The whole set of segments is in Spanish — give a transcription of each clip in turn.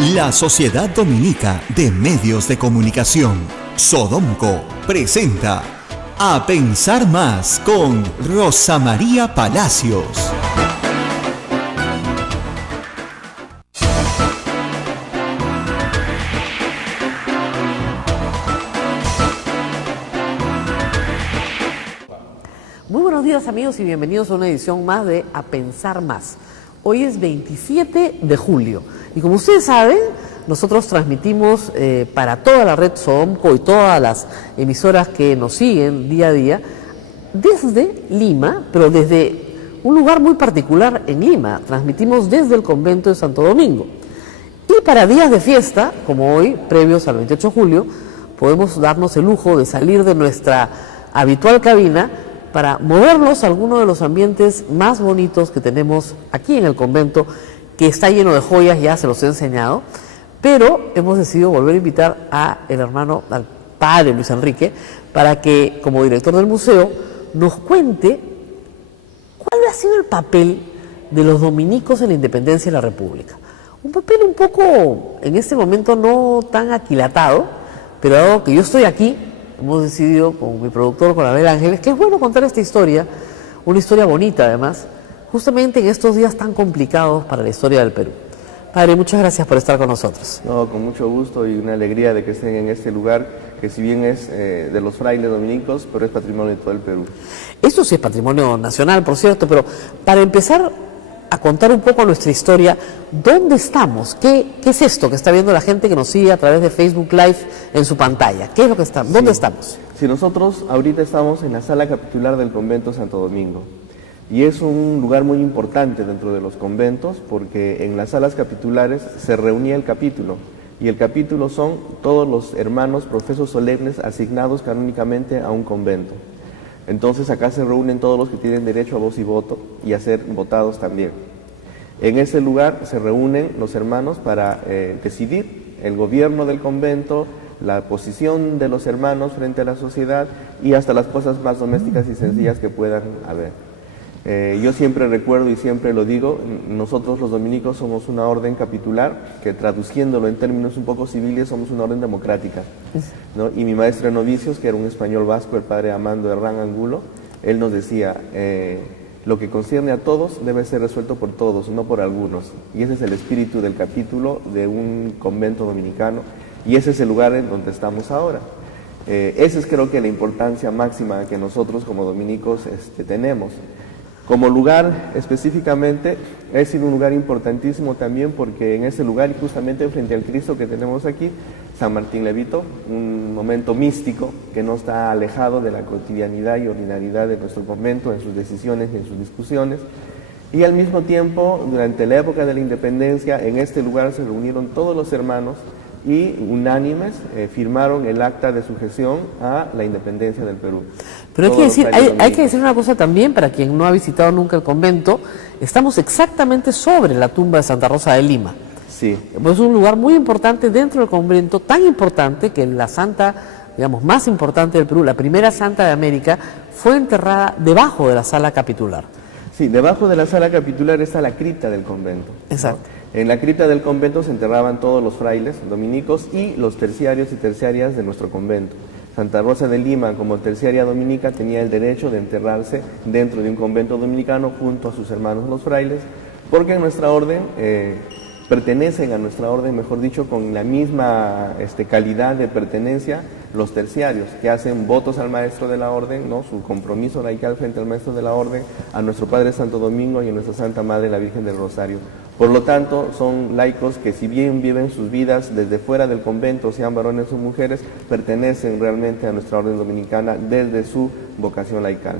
La Sociedad Dominica de Medios de Comunicación, Sodomco, presenta A Pensar Más con Rosa María Palacios. Muy buenos días, amigos, y bienvenidos a una edición más de A Pensar Más. Hoy es 27 de julio y como ustedes saben, nosotros transmitimos para toda la red Sodomco y todas las emisoras que nos siguen día a día desde Lima, pero desde un lugar muy particular en Lima. Transmitimos desde el convento de Santo Domingo. Y para días de fiesta, como hoy, previos al 28 de julio, podemos darnos el lujo de salir de nuestra habitual cabina para movernos a alguno de los ambientes más bonitos que tenemos aquí en el convento, que está lleno de joyas, ya se los he enseñado, pero hemos decidido volver a invitar al padre Luis Enrique, para que, como director del museo, nos cuente cuál ha sido el papel de los dominicos en la independencia de la República. Un papel un poco, en este momento, no tan aquilatado, pero dado que yo estoy aquí, hemos decidido con mi productor, con Abel Ángeles, que es bueno contar esta historia, una historia bonita además, justamente en estos días tan complicados para la historia del Perú. Padre, muchas gracias por estar con nosotros. No, con mucho gusto y una alegría de que estén en este lugar, que si bien es de los frailes dominicos, pero es patrimonio de todo el Perú. Esto sí es patrimonio nacional, por cierto, pero para empezar a contar un poco nuestra historia, ¿dónde estamos? ¿Qué es esto que está viendo la gente que nos sigue a través de Facebook Live en su pantalla? ¿Qué es lo que está? ¿Dónde estamos? Sí, nosotros ahorita estamos en la sala capitular del convento Santo Domingo. Y es un lugar muy importante dentro de los conventos porque en las salas capitulares se reunía el capítulo. Y el capítulo son todos los hermanos profesos solemnes asignados canónicamente a un convento. Entonces acá se reúnen todos los que tienen derecho a voz y voto y a ser votados también. En ese lugar se reúnen los hermanos para decidir el gobierno del convento, la posición de los hermanos frente a la sociedad y hasta las cosas más domésticas y sencillas que puedan haber. Yo siempre recuerdo y siempre lo digo, nosotros los dominicos somos una orden capitular, que traduciéndolo en términos un poco civiles somos una orden democrática, ¿no? Y mi maestro de novicios, que era un español vasco, el padre Amando Herrán Angulo, él nos decía, lo que concierne a todos debe ser resuelto por todos, no por algunos. Y ese es el espíritu del capítulo de un convento dominicano, y ese es el lugar en donde estamos ahora. Esa es creo que la importancia máxima que nosotros como dominicos tenemos. Como lugar específicamente, ha sido un lugar importantísimo también porque en ese lugar, y justamente frente al Cristo que tenemos aquí, San Martín Levito, un momento místico que no está alejado de la cotidianidad y ordinariedad de nuestro convento en sus decisiones y en sus discusiones. Y al mismo tiempo, durante la época de la independencia, en este lugar se reunieron todos los hermanos y unánimes firmaron el acta de sujeción a la independencia del Perú. Pero hay que decir una cosa también, para quien no ha visitado nunca el convento, estamos exactamente sobre la tumba de Santa Rosa de Lima. Sí. Pues es un lugar muy importante dentro del convento, tan importante que la santa, digamos, más importante del Perú, la primera santa de América, fue enterrada debajo de la sala capitular. Sí, debajo de la sala capitular está la cripta del convento. Exacto. ¿No? En la cripta del convento se enterraban todos los frailes dominicos y los terciarios y terciarias de nuestro convento. Santa Rosa de Lima, como terciaria dominica, tenía el derecho de enterrarse dentro de un convento dominicano junto a sus hermanos los frailes, porque en nuestra orden, pertenecen a nuestra orden, mejor dicho, con la misma calidad de pertenencia los terciarios, que hacen votos al maestro de la orden, ¿no? Su compromiso laical frente al maestro de la orden, a nuestro Padre Santo Domingo y a nuestra Santa Madre, la Virgen del Rosario. Por lo tanto, son laicos que si bien viven sus vidas desde fuera del convento, sean varones o mujeres, pertenecen realmente a nuestra orden dominicana desde su vocación laical.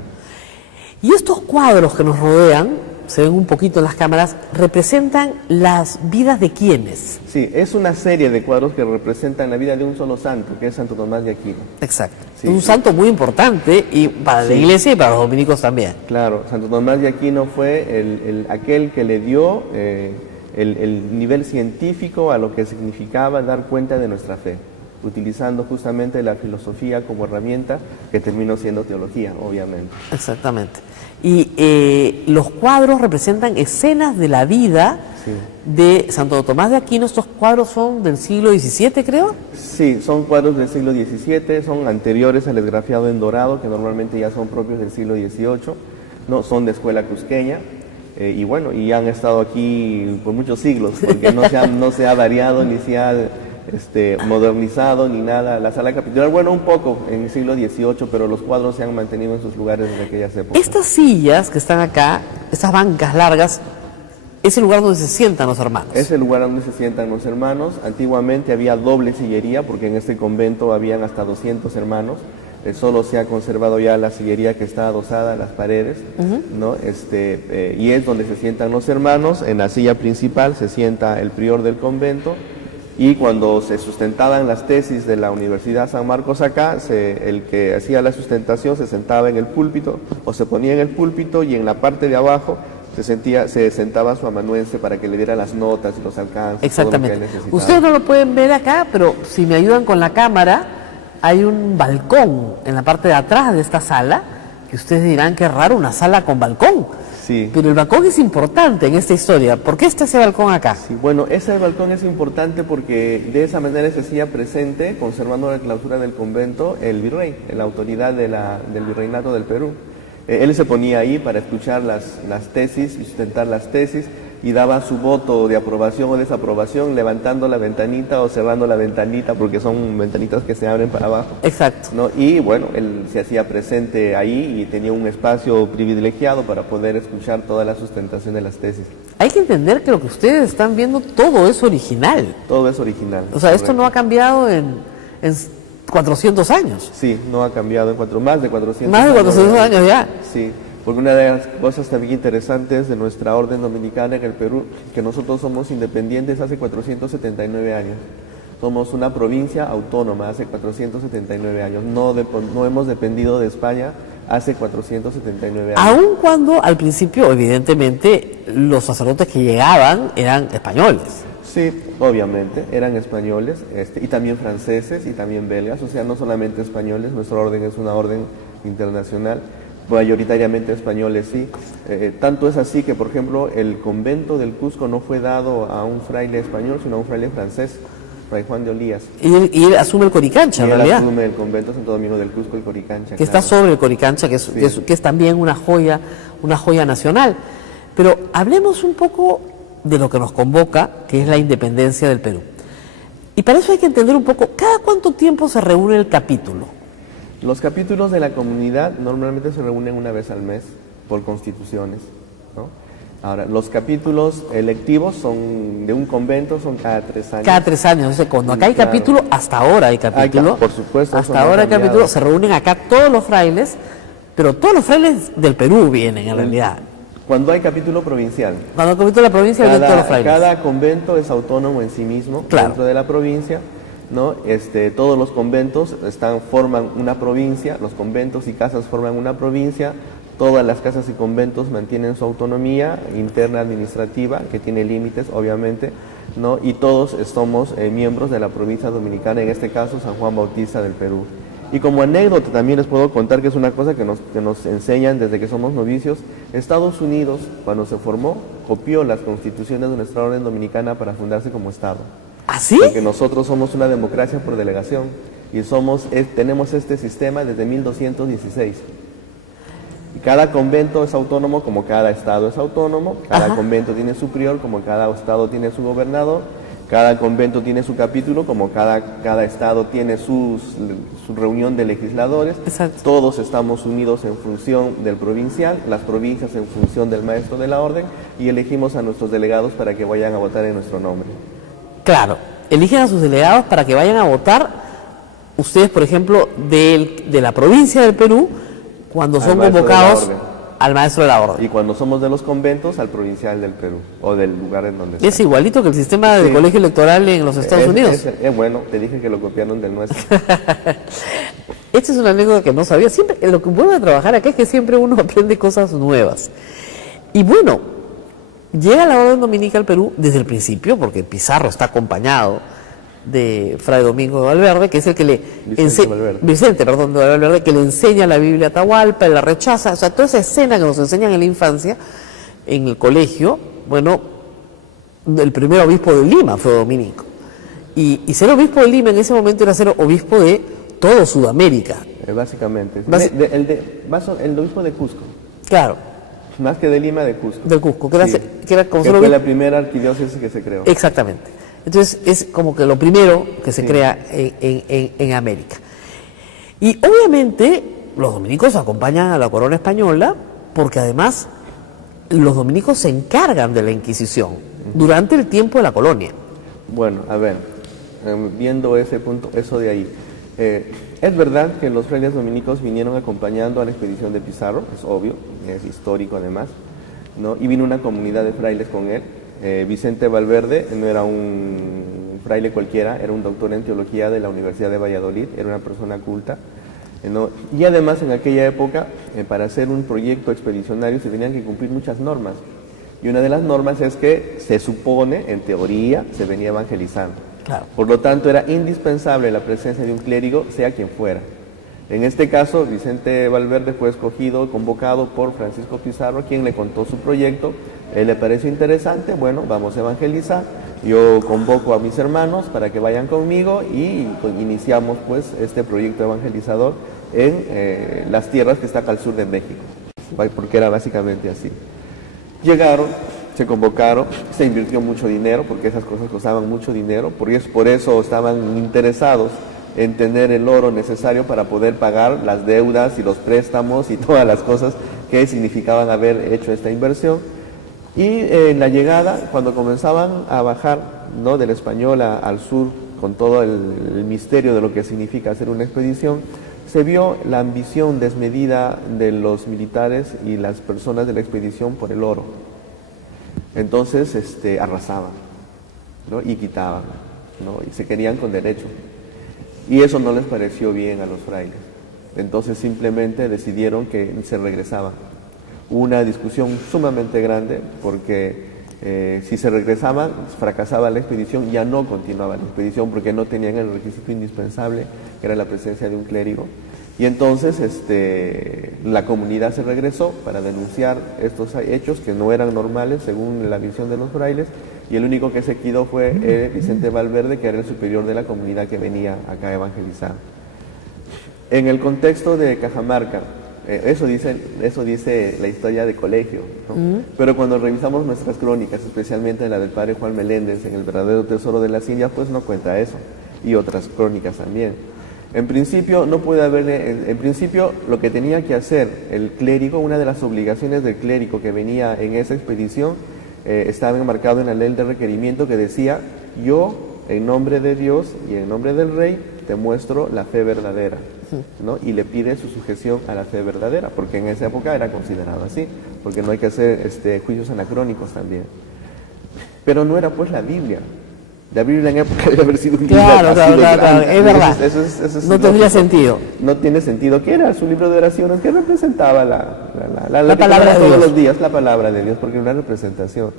Y estos cuadros que nos rodean, se ven un poquito en las cámaras, representan las vidas de quiénes. Sí, es una serie de cuadros que representan la vida de un solo santo, que es Santo Tomás de Aquino. Exacto. Sí, un santo muy importante y para la iglesia y para los dominicos también. Claro, Santo Tomás de Aquino fue aquel que le dio el nivel científico a lo que significaba dar cuenta de nuestra fe. utilizando justamente la filosofía como herramienta que terminó siendo teología, obviamente. Exactamente. Y los cuadros representan escenas de la vida Sí. de Santo Tomás de Aquino. Estos cuadros son del siglo XVII, creo. Sí, son cuadros del siglo XVII, son anteriores al esgrafiado en dorado, que normalmente ya son propios del siglo XVIII, ¿no? Son de escuela cusqueña, y bueno, y han estado aquí por muchos siglos, porque no se ha variado ni se ha modernizado ni nada. La sala capitular, bueno, un poco en el siglo XVIII, pero los cuadros se han mantenido en sus lugares desde aquellas épocas. Estas sillas que están acá, estas bancas largas, es el lugar donde se sientan los hermanos. Es el lugar donde se sientan los hermanos. Antiguamente había doble sillería, porque en este convento habían hasta 200 hermanos. Solo se ha conservado ya la sillería que está adosada a las paredes, ¿no? Y es donde se sientan los hermanos. En la silla principal se sienta el prior del convento, y cuando se sustentaban las tesis de la Universidad San Marcos acá, el que hacía la sustentación se sentaba en el púlpito, o se ponía en el púlpito, y en la parte de abajo se sentaba su amanuense para que le diera las notas y los alcances. Exactamente. Todo lo que él necesitaba. Ustedes no lo pueden ver acá, pero si me ayudan con la cámara, hay un balcón en la parte de atrás de esta sala, que ustedes dirán que raro, una sala con balcón. Sí. Pero el balcón es importante en esta historia. ¿Por qué está ese balcón acá? Sí, bueno, ese balcón es importante porque de esa manera se hacía presente, conservando la clausura del convento, el virrey, la autoridad del virreinato del Perú. Él se ponía ahí para escuchar las tesis y sustentar las tesis, y daba su voto de aprobación o desaprobación levantando la ventanita o cerrando la ventanita, porque son ventanitas que se abren para abajo. Exacto. ¿No? Y bueno, él se hacía presente ahí y tenía un espacio privilegiado para poder escuchar toda la sustentación de las tesis. Hay que entender que lo que ustedes están viendo, todo es original. Todo es original. O sea, esto correcto. no ha cambiado en 400 años. Sí, no ha cambiado más de 400 Más de 400 años ya. Sí, porque una de las cosas también interesantes de nuestra orden dominicana en el Perú, que nosotros somos independientes hace 479 años. Somos una provincia autónoma hace 479 años. No hemos dependido de España hace 479 años. Aun cuando al principio, evidentemente, los sacerdotes que llegaban eran españoles. Sí, obviamente, eran españoles, y también franceses y también belgas, o sea, no solamente españoles. Nuestra orden es una orden internacional, mayoritariamente españoles, sí. Tanto es así que, por ejemplo, el convento del Cusco no fue dado a un fraile español, sino a un fraile francés, Fray Juan de Olías. Y él asume el Coricancha, Y en él realidad. asume el convento Santo Domingo del Cusco, el Coricancha. Que está claro. sobre el Coricancha, que es también una joya nacional. Pero hablemos un poco de lo que nos convoca, que es la independencia del Perú. Y para eso hay que entender un poco, ¿cada cuánto tiempo se reúne el capítulo? Los capítulos de la comunidad normalmente se reúnen una vez al mes por constituciones, ¿no? Ahora, los capítulos electivos son de un convento, son cada 3 años. Cada 3 años. O sea, cuando acá hay Claro. capítulo, hasta ahora hay capítulo. Por supuesto. eso Hasta no ha ahora hay cambiado. capítulo. Se reúnen acá todos los frailes, pero todos los frailes del Perú vienen en realidad. Cuando hay capítulo provincial. Cuando hay capítulo de la provincia vienen todos los frailes. Cada convento es autónomo en sí mismo, Claro. dentro de la provincia, ¿no? Todos los conventos forman una provincia, los conventos y casas forman una provincia. Todas las casas y conventos mantienen su autonomía interna administrativa, que tiene límites, obviamente, ¿no? Y todos somos miembros de la provincia dominicana, en este caso San Juan Bautista del Perú. Y como anécdota también les puedo contar que es una cosa que nos enseñan desde que somos novicios. Estados Unidos, cuando se formó, copió las constituciones de nuestra orden dominicana para fundarse como Estado. ¿Ah, sí? Porque nosotros somos una democracia por delegación y tenemos este sistema desde 1216. Y cada convento es autónomo como cada estado es autónomo, cada Ajá. convento tiene su prior como cada estado tiene su gobernador, cada convento tiene su capítulo como cada estado tiene su reunión de legisladores. Exacto. Todos estamos unidos en función del provincial, las provincias en función del maestro de la orden, y elegimos a nuestros delegados para que vayan a votar en nuestro nombre. Claro, eligen a sus delegados para que vayan a votar. Ustedes, por ejemplo, de la provincia del Perú, cuando Al son maestro de la convocados orden. al maestro de la orden. Y cuando somos de los conventos, al provincial del Perú, o del lugar en donde Es sea. igualito que el sistema de Sí. colegio electoral en los Estados Unidos. Bueno, te dije que lo copiaron del nuestro. Esta es una anécdota que no sabía. Siempre, lo que bueno de trabajar acá es que siempre uno aprende cosas nuevas. Y bueno, llega la orden dominica al Perú desde el principio, porque Pizarro está acompañado de Fray Domingo de Valverde, que es el que le Vicente de Valverde, que le enseña la Biblia a Atahualpa, él la rechaza, o sea, toda esa escena que nos enseñan en la infancia, en el colegio. Bueno, el primer obispo de Lima fue dominico. Y ser obispo de Lima en ese momento era ser obispo de todo Sudamérica. Básicamente. El obispo de Cusco. Claro. Más que de Lima, de Cusco. De Cusco, que era como que fue la primera arquidiócesis que se creó. Exactamente. Entonces es como que lo primero que se crea en América. Y obviamente los dominicos acompañan a la corona española porque además los dominicos se encargan de la Inquisición durante el tiempo de la colonia. Bueno, a ver, viendo ese punto, eso de ahí. Es verdad que los frailes dominicos vinieron acompañando a la expedición de Pizarro, es obvio, es histórico además, ¿no? Y vino una comunidad de frailes con él. Vicente Valverde no era un fraile cualquiera, era un doctor en teología de la Universidad de Valladolid, era una persona culta, ¿no? Y además en aquella época, para hacer un proyecto expedicionario se tenían que cumplir muchas normas. Y una de las normas es que se supone, en teoría, se venía evangelizando. Claro. Por lo tanto, era indispensable la presencia de un clérigo, sea quien fuera. En este caso, Vicente Valverde fue escogido, convocado por Francisco Pizarro, quien le contó su proyecto. Él le pareció interesante, bueno, vamos a evangelizar. Yo convoco a mis hermanos para que vayan conmigo y pues, iniciamos pues este proyecto evangelizador en las tierras que están al sur de México, porque era básicamente así. Llegaron, se convocaron, se invirtió mucho dinero, porque esas cosas costaban mucho dinero, por eso estaban interesados en tener el oro necesario para poder pagar las deudas y los préstamos y todas las cosas que significaban haber hecho esta inversión. Y en la llegada, cuando comenzaban a bajar, ¿no?, del Español al sur, con todo el misterio de lo que significa hacer una expedición, se vio la ambición desmedida de los militares y las personas de la expedición por el oro. Entonces arrasaban, ¿no?, y quitaban, ¿no?, y se querían con derecho. Y eso no les pareció bien a los frailes. Entonces simplemente decidieron que se regresaban. Hubo una discusión sumamente grande porque si se regresaban, fracasaba la expedición, ya no continuaba la expedición porque no tenían el requisito indispensable, que era la presencia de un clérigo. Y entonces la comunidad se regresó para denunciar estos hechos que no eran normales según la visión de los frailes, y el único que se quedó fue Vicente Valverde, que era el superior de la comunidad que venía acá a evangelizar. En el contexto de Cajamarca, eso dice la historia de colegio, ¿no? Pero cuando revisamos nuestras crónicas, especialmente la del padre Juan Meléndez en El verdadero tesoro de las Indias, pues no cuenta eso, y otras crónicas también. En principio no puede haber, en principio lo que tenía que hacer el clérigo, una de las obligaciones del clérigo que venía en esa expedición, estaba enmarcado en la ley de requerimiento que decía: yo, en nombre de Dios y en nombre del rey, te muestro la fe verdadera, ¿no? Y le pide su sujeción a la fe verdadera, porque en esa época era considerado así, porque no hay que hacer juicios anacrónicos también. Pero no era pues la Biblia. La Biblia en época debe haber sido un libro Claro, es verdad. Eso no tendría sentido. No tiene sentido. ¿Qué era su libro de oraciones? ¿Qué representaba la palabra de todos Dios? Los días, la palabra de Dios, porque era una representación.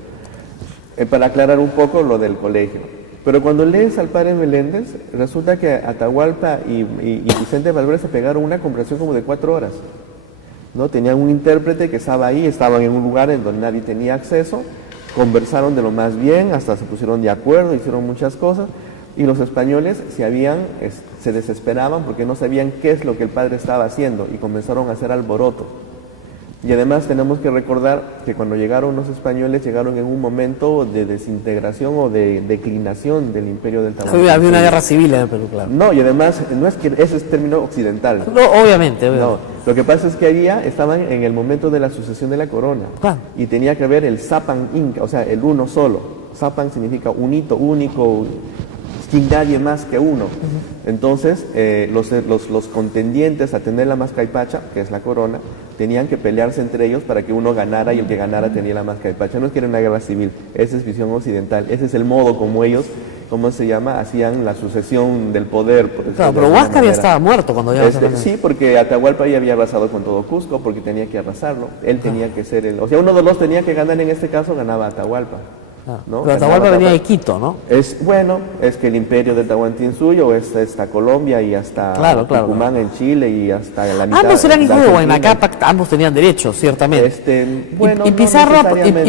Para aclarar un poco lo del colegio. Pero cuando lees al padre Meléndez, resulta que Atahualpa y Vicente Valverde se pegaron una conversación como de 4 horas, ¿no? Tenían un intérprete que estaba ahí, estaban en un lugar en donde nadie tenía acceso, conversaron de lo más bien, hasta se pusieron de acuerdo, hicieron muchas cosas, y los españoles se desesperaban porque no sabían qué es lo que el padre estaba haciendo y comenzaron a hacer alboroto. Y además tenemos que recordar que cuando llegaron los españoles, llegaron en un momento de desintegración o de declinación del imperio del Tamaulipas. Había una guerra civil en el Perú, claro. No, y además, no es que ese es término occidental. No, obviamente. No, lo que pasa es que estaban en el momento de la sucesión de la corona. Claro. Y tenía que haber el Sapan Inca, o sea, el uno solo. Sapan significa un hito único, sin nadie más que uno. Entonces, los contendientes a tener la mascaipacha, que es la corona, tenían que pelearse entre ellos para que uno ganara, y el que ganara tenía la mascaipacha. No es que era una guerra civil, esa es visión occidental, ese es el modo como ellos, ¿cómo se llama?, hacían la sucesión del poder. Claro, pero Huáscar ya estaba muerto cuando ya sí, porque Atahualpa ya había arrasado con todo Cusco, porque tenía que arrasarlo, él tenía que ser o sea, uno de los tenía que ganar, en este caso ganaba Atahualpa. ¿no? Pero Atahualpa venía de Quito, ¿no? Es que el imperio de Tahuantinsuyo es hasta Colombia y hasta Tucumán en Chile y hasta la mitad. Ambos eran hijos de Huayna Cápac, ambos tenían derechos, ciertamente. No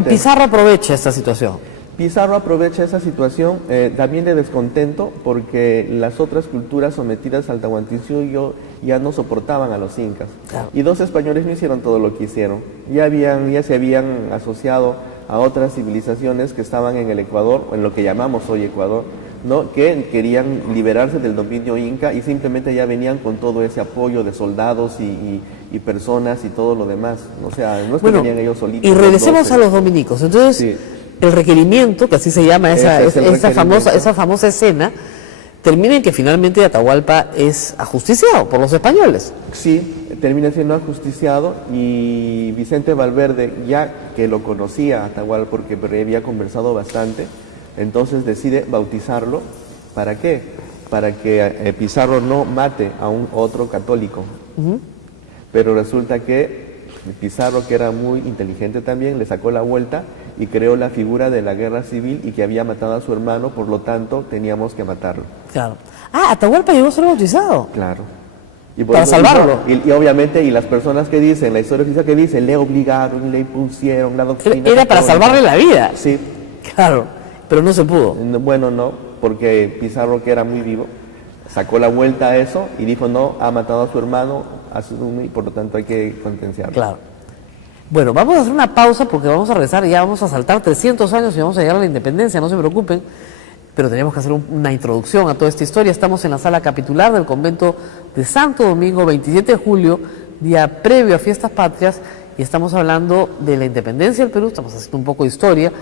Pizarro aprovecha esta situación. Pizarro aprovecha esa situación también de descontento porque las otras culturas sometidas al Tahuantinsuyo ya no soportaban a los incas. Claro. Y dos españoles no hicieron todo lo que hicieron. Ya se habían asociado a otras civilizaciones que estaban en el Ecuador, en lo que llamamos hoy Ecuador, ¿no? Que querían liberarse del dominio inca y simplemente ya venían con todo ese apoyo de soldados y personas y todo lo demás. O sea, no es que venían ellos solitos. Y regresemos a los dominicos. Entonces, sí, el requerimiento, que así se llama esa famosa escena, termina en que finalmente Atahualpa es ajusticiado por los españoles. Sí, termina siendo ajusticiado y Vicente Valverde, ya que lo conocía a Atahualpa porque había conversado bastante, entonces decide bautizarlo. ¿Para qué? Para que Pizarro no mate a un otro católico. Pero resulta que Pizarro, que era muy inteligente también, le sacó la vuelta y creó la figura de la guerra civil y que había matado a su hermano, por lo tanto teníamos que matarlo. Claro. Atahualpa llegó a ser bautizado. Claro. Y para salvarlo. Y obviamente, y las personas que dicen, la historia oficial que dice, le obligaron, le impusieron la doctrina. Era para salvarle la vida. Sí. Claro, pero no se pudo. Bueno, no, porque Pizarro, que era muy vivo, sacó la vuelta a eso y dijo, no, ha matado a su hermano, y por lo tanto hay que sentenciarlo. Claro. Bueno, vamos a hacer una pausa porque vamos a regresar, ya vamos a saltar 300 años y vamos a llegar a la independencia, no se preocupen, pero tenemos que hacer una introducción a toda esta historia. Estamos en la sala capitular del convento de Santo Domingo, 27 de julio, día previo a Fiestas Patrias, y estamos hablando de la independencia del Perú, estamos haciendo un poco de historia,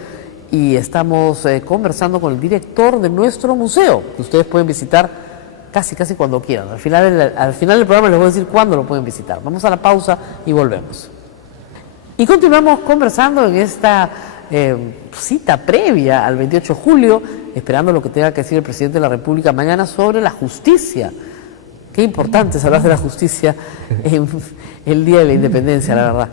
y estamos conversando con el director de nuestro museo, que ustedes pueden visitar casi cuando quieran. Al final del programa les voy a decir cuándo lo pueden visitar. Vamos a la pausa y volvemos. Y continuamos conversando en esta cita previa al 28 de julio, esperando lo que tenga que decir el presidente de la República mañana sobre la justicia. Qué importante es hablar de la justicia en el Día de la Independencia, la verdad.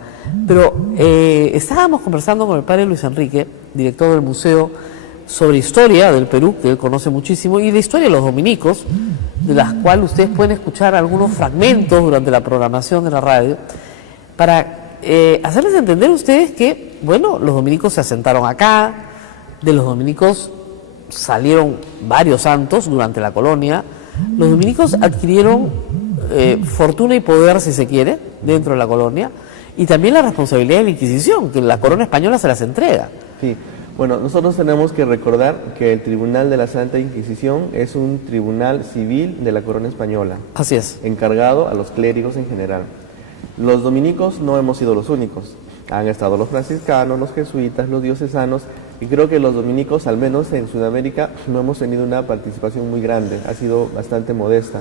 Pero estábamos conversando con el padre Luis Enrique, director del museo, sobre historia del Perú, que él conoce muchísimo, y de historia de los dominicos, de las cuales ustedes pueden escuchar algunos fragmentos durante la programación de la radio, para hacerles entender a ustedes que, bueno, los dominicos se asentaron acá, de los dominicos salieron varios santos durante la colonia, los dominicos adquirieron fortuna y poder, si se quiere, dentro de la colonia, y también la responsabilidad de la Inquisición, que la corona española se las entrega. Sí. Bueno, nosotros tenemos que recordar que el Tribunal de la Santa Inquisición es un tribunal civil de la corona española. Así es. Encargado a los clérigos en general. Los dominicos no hemos sido los únicos. Han estado los franciscanos, los jesuitas, los diocesanos, y creo que los dominicos, al menos en Sudamérica, no hemos tenido una participación muy grande, ha sido bastante modesta.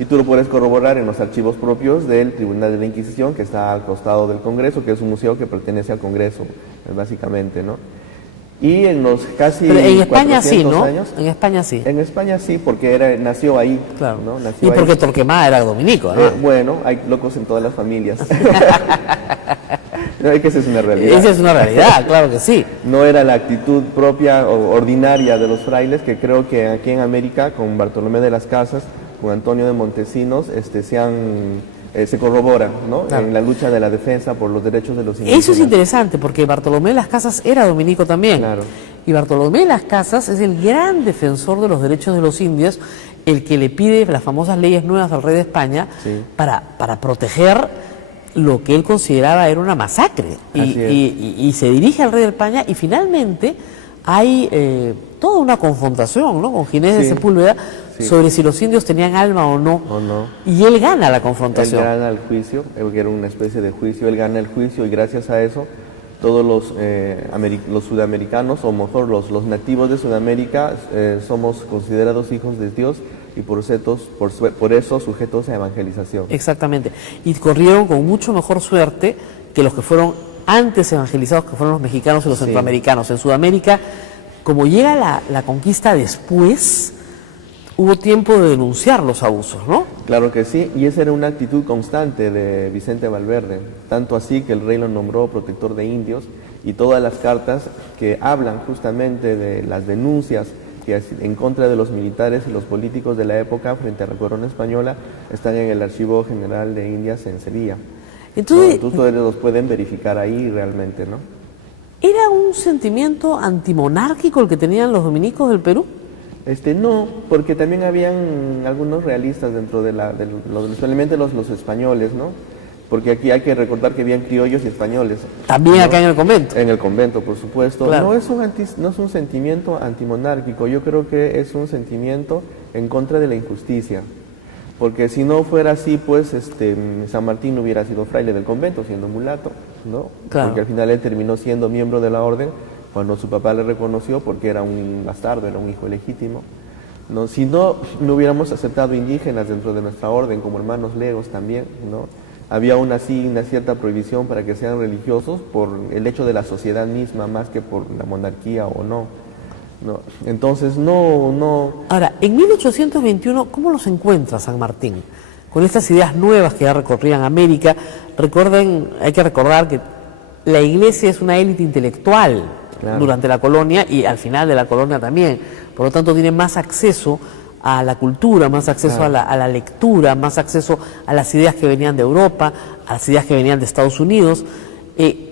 Y tú lo puedes corroborar en los archivos propios del Tribunal de la Inquisición, que está al costado del Congreso, que es un museo que pertenece al Congreso, básicamente, ¿no? Y en los casi pero en España sí, ¿no? años, en España sí. En España sí, porque nació ahí. Claro. ¿no? Nació y porque ahí. Torquemada era dominico, ¿no? Bueno, hay locos en todas las familias. No, es que esa es una realidad. Esa es una realidad, claro que sí. No era la actitud propia o ordinaria de los frailes, que creo que aquí en América, con Bartolomé de las Casas, con Antonio de Montesinos, se corroboran, ¿no? Claro. En la lucha de la defensa por los derechos de los indígenas. Eso es interesante, porque Bartolomé de las Casas era dominico también. Claro. Y Bartolomé de las Casas es el gran defensor de los derechos de los indios, el que le pide las famosas leyes nuevas al rey de España, sí, para proteger lo que él consideraba era una masacre. Y se dirige al rey de España y finalmente hay toda una confrontación, ¿no?, con Ginés de Sepúlveda, sobre si los indios tenían alma o no. Y él gana la confrontación. Él gana el juicio, que era una especie de juicio, él gana el juicio y gracias a eso todos los sudamericanos, o mejor los nativos de Sudamérica, somos considerados hijos de Dios y por eso sujetos a evangelización. Exactamente. Y corrieron con mucho mejor suerte que los que fueron antes evangelizados, que fueron los mexicanos y los centroamericanos. En Sudamérica, como llega la conquista después, hubo tiempo de denunciar los abusos, ¿no? Claro que sí, y esa era una actitud constante de Vicente Valverde, tanto así que el rey lo nombró protector de indios, y todas las cartas que hablan justamente de las denuncias en contra de los militares y los políticos de la época frente a la corona española están en el Archivo General de Indias en Sevilla. Entonces, ¿no? Ustedes los pueden verificar ahí realmente, ¿no? ¿era un sentimiento antimonárquico el que tenían los dominicos del Perú? No, porque también habían algunos realistas dentro especialmente los españoles, ¿no? Porque aquí hay que recordar que habían criollos y españoles. También, ¿no? Acá en el convento. En el convento, por supuesto. Claro. No es un sentimiento antimonárquico, yo creo que es un sentimiento en contra de la injusticia. Porque si no fuera así, pues San Martín no hubiera sido fraile del convento, siendo mulato, ¿no? Claro. Porque al final él terminó siendo miembro de la orden cuando su papá le reconoció, porque era un bastardo, era un hijo legítimo. ¿No? Si no hubiéramos aceptado indígenas dentro de nuestra orden, como hermanos legos también, ¿no? Había una cierta prohibición para que sean religiosos por el hecho de la sociedad misma, más que por la monarquía o no. ¿No? Entonces, no... Ahora, en 1821, ¿cómo los encuentra San Martín? Con estas ideas nuevas que ya recorrían América. Hay que recordar que la iglesia es una élite intelectual, claro, durante la colonia y al final de la colonia también. Por lo tanto, tiene más acceso a la cultura, más acceso, claro, a la lectura, más acceso a las ideas que venían de Europa, a las ideas que venían de Estados Unidos.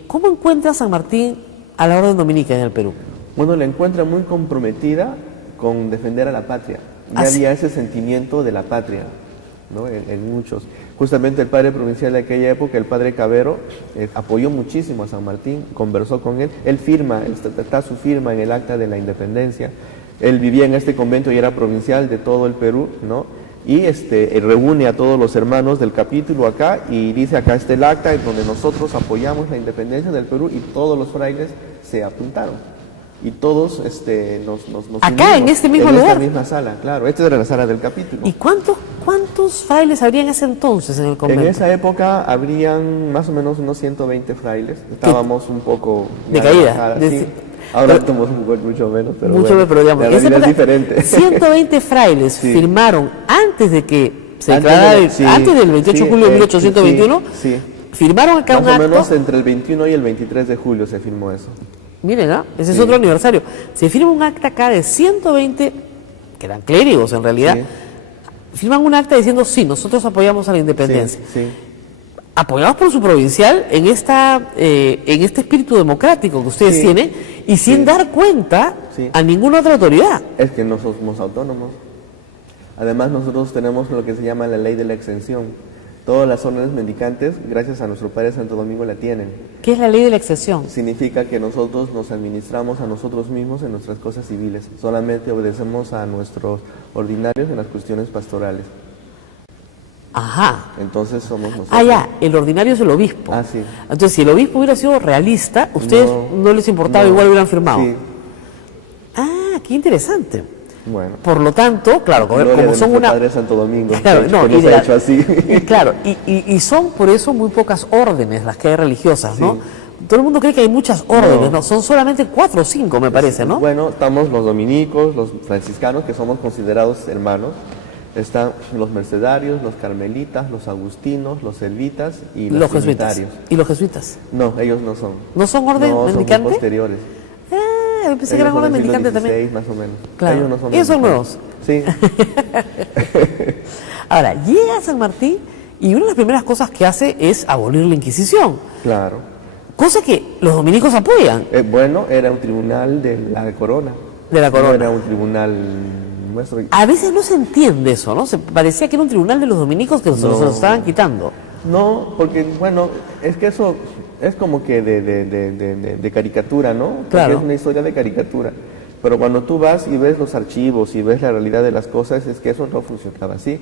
¿Cómo encuentra San Martín a la orden dominica en el Perú? Bueno, la encuentra muy comprometida con defender a la patria. Ya había ese sentimiento de la patria, ¿no? En muchos. Justamente el padre provincial de aquella época, el padre Cabero, apoyó muchísimo a San Martín, conversó con él. Él firma, está su firma en el acta de la independencia. Él vivía en este convento y era provincial de todo el Perú, ¿no? Y reúne a todos los hermanos del capítulo acá y dice: acá está el acta en donde nosotros apoyamos la independencia del Perú, y todos los frailes se apuntaron. Y todos nos acá, unimos, en este mismo en lugar. esta misma sala, claro. Esta era la sala del capítulo. ¿Y cuántos frailes habría en ese entonces en el convento? En esa época habrían más o menos unos 120 frailes. Estábamos un poco... de caída. Sí. Ahora estamos mucho menos, pero mucho bueno, pero digamos, la realidad es diferente. 120 frailes sí, firmaron antes de que se declarara, antes del 28 de julio de 1821, firmaron acá un acto. Más o menos entre el 21 y el 23 de julio se firmó eso. Miren, ¿ah? Ese es otro aniversario. Se firma un acta acá de 120, que eran clérigos en realidad, firman un acta diciendo: sí, nosotros apoyamos a la independencia. Apoyados por su provincial en este espíritu democrático que ustedes tienen, y sin dar cuenta a ninguna otra autoridad. Es que no somos autónomos. Además, nosotros tenemos lo que se llama la ley de la exención. Todas las órdenes mendicantes, gracias a nuestro Padre Santo Domingo, la tienen. ¿Qué es la ley de la exención? Significa que nosotros nos administramos a nosotros mismos en nuestras cosas civiles. Solamente obedecemos a nuestros ordinarios en las cuestiones pastorales. Ajá. Entonces somos nosotros. Ah, ya, el ordinario es el obispo. Ah, sí. Entonces, si el obispo hubiera sido realista, ustedes no les importaba, igual hubieran firmado. Sí. Ah, qué interesante. Bueno. Por lo tanto, claro, como son una... Padre Santo Domingo, claro, no, nos ha hecho así. Claro, y son por eso muy pocas órdenes las que hay religiosas, ¿no? Todo el mundo cree que hay muchas órdenes, no, son solamente 4 o 5, me parece, ¿no? Bueno, estamos los dominicos, los franciscanos, que somos considerados hermanos. Están los mercedarios, los carmelitas, los agustinos, los servitas y los jesuitas. ¿Y los jesuitas? No, ellos no son. ¿No son orden mendicante? Son posteriores. Ah, pensé que eran orden mendicante también. Más o menos. Claro. Ellos no son. Ellos son nuevos. Sí. Ahora, llega San Martín y una de las primeras cosas que hace es abolir la Inquisición. Claro. Cosa que los dominicos apoyan. Bueno, era un tribunal de la corona. De la corona. No era un tribunal nuestro. A veces no se entiende eso, ¿no? Se parecía que era un tribunal de los dominicos que se los estaban quitando. No, porque, bueno, es que eso es como que de caricatura, ¿no? Porque claro. Es una historia de caricatura. Pero cuando tú vas y ves los archivos y ves la realidad de las cosas, es que eso no funcionaba así.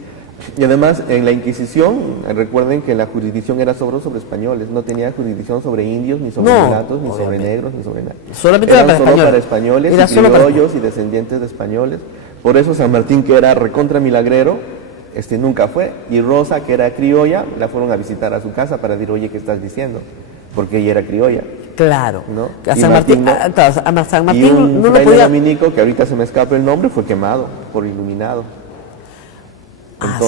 Y además, en la Inquisición, recuerden que la jurisdicción era sobre españoles, no tenía jurisdicción sobre indios, ni sobre mulatos, ni sobre negros, ni sobre nada. Solamente era solo para españoles, era y criollos y descendientes de españoles. Por eso San Martín, que era recontra milagrero, nunca fue. Y Rosa, que era criolla, la fueron a visitar a su casa para decir: oye, ¿qué estás diciendo? Porque ella era criolla. Claro. ¿No? A San Martín, a San Martín y un no lo podía... dominico, que ahorita se me escapa el nombre, fue quemado por iluminado.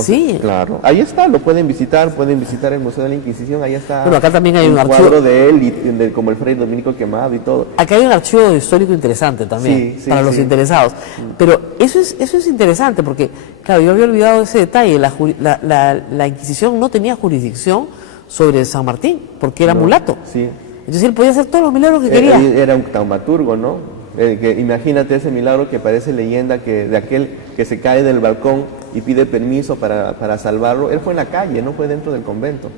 ¿Sí? Claro, ahí está, lo pueden visitar el Museo de la Inquisición, ahí está. Bueno, acá también hay un cuadro de él, y como el Fray Dominico quemado y todo. Acá hay un archivo histórico interesante también, para los interesados. Pero eso es interesante porque, claro, yo había olvidado ese detalle, la Inquisición no tenía jurisdicción sobre San Martín, porque era mulato. Sí. Entonces él podía hacer todos los milagros que quería. Era un taumaturgo, ¿no? Imagínate ese milagro que parece leyenda, que de aquel que se cae del balcón y pide permiso para salvarlo. Él fue en la calle, no fue dentro del convento.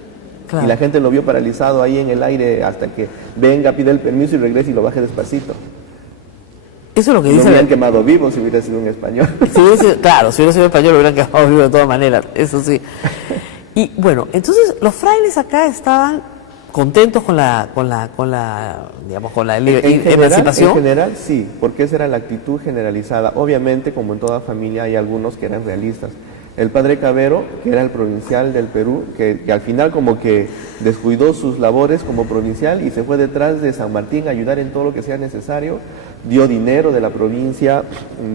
Claro. Y la gente lo vio paralizado ahí en el aire hasta que venga, pide el permiso y regrese y lo baje despacito. Eso es lo que dice. Lo hubieran quemado vivo si hubiera sido un español. Claro, si hubiera sido español lo hubieran quemado vivo de todas maneras, eso sí. Y bueno, entonces los frailes acá estaban contentos con la emancipación. En general sí, porque esa era la actitud generalizada. Obviamente, como en toda familia, hay algunos que eran realistas. El padre Cavero, que era el provincial del Perú, que al final como que descuidó sus labores como provincial y se fue detrás de San Martín a ayudar en todo lo que sea necesario, dio dinero de la provincia,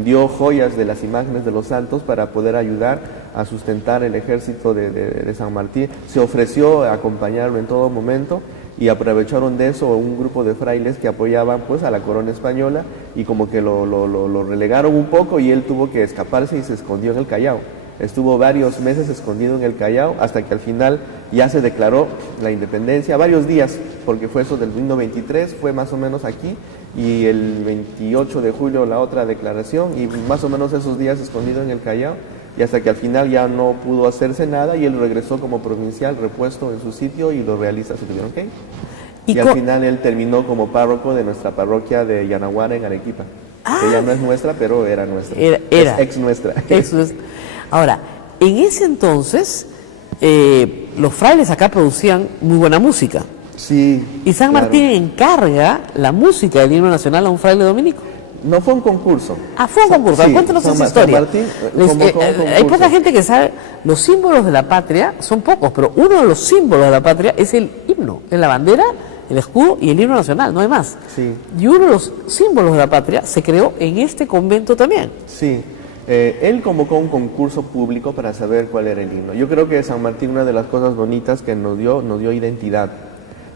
dio joyas de las imágenes de los santos para poder ayudar a sustentar el ejército de San Martín. Se ofreció a acompañarlo en todo momento y aprovecharon de eso un grupo de frailes que apoyaban pues a la corona española y como que lo relegaron un poco y él tuvo que escaparse y se escondió en el Callao. Estuvo varios meses escondido en el Callao hasta que al final ya se declaró la independencia, varios días, porque fue eso del 1923, fue más o menos aquí, y el 28 de julio la otra declaración, y más o menos esos días escondido en el Callao, y hasta que al final ya no pudo hacerse nada y él regresó como provincial, repuesto en su sitio, y los realistas se tuvieron que ir. Y al final él terminó como párroco de nuestra parroquia de Yanaguara en Arequipa, que ya no es nuestra, pero era nuestra. Era. Es ex nuestra. Ahora, en ese entonces, los frailes acá producían muy buena música. Sí. Y San Martín encarga la música del himno nacional a un fraile dominico. No fue un concurso. Fue un concurso. Sí, cuéntanos esa historia. San Martín hay poca gente que sabe, los símbolos de la patria son pocos, pero uno de los símbolos de la patria es el himno, es la bandera, el escudo y el himno nacional, no hay más. Sí. Y uno de los símbolos de la patria se creó en este convento también. Sí. Él convocó un concurso público para saber cuál era el himno. Yo creo que San Martín, una de las cosas bonitas que nos dio identidad,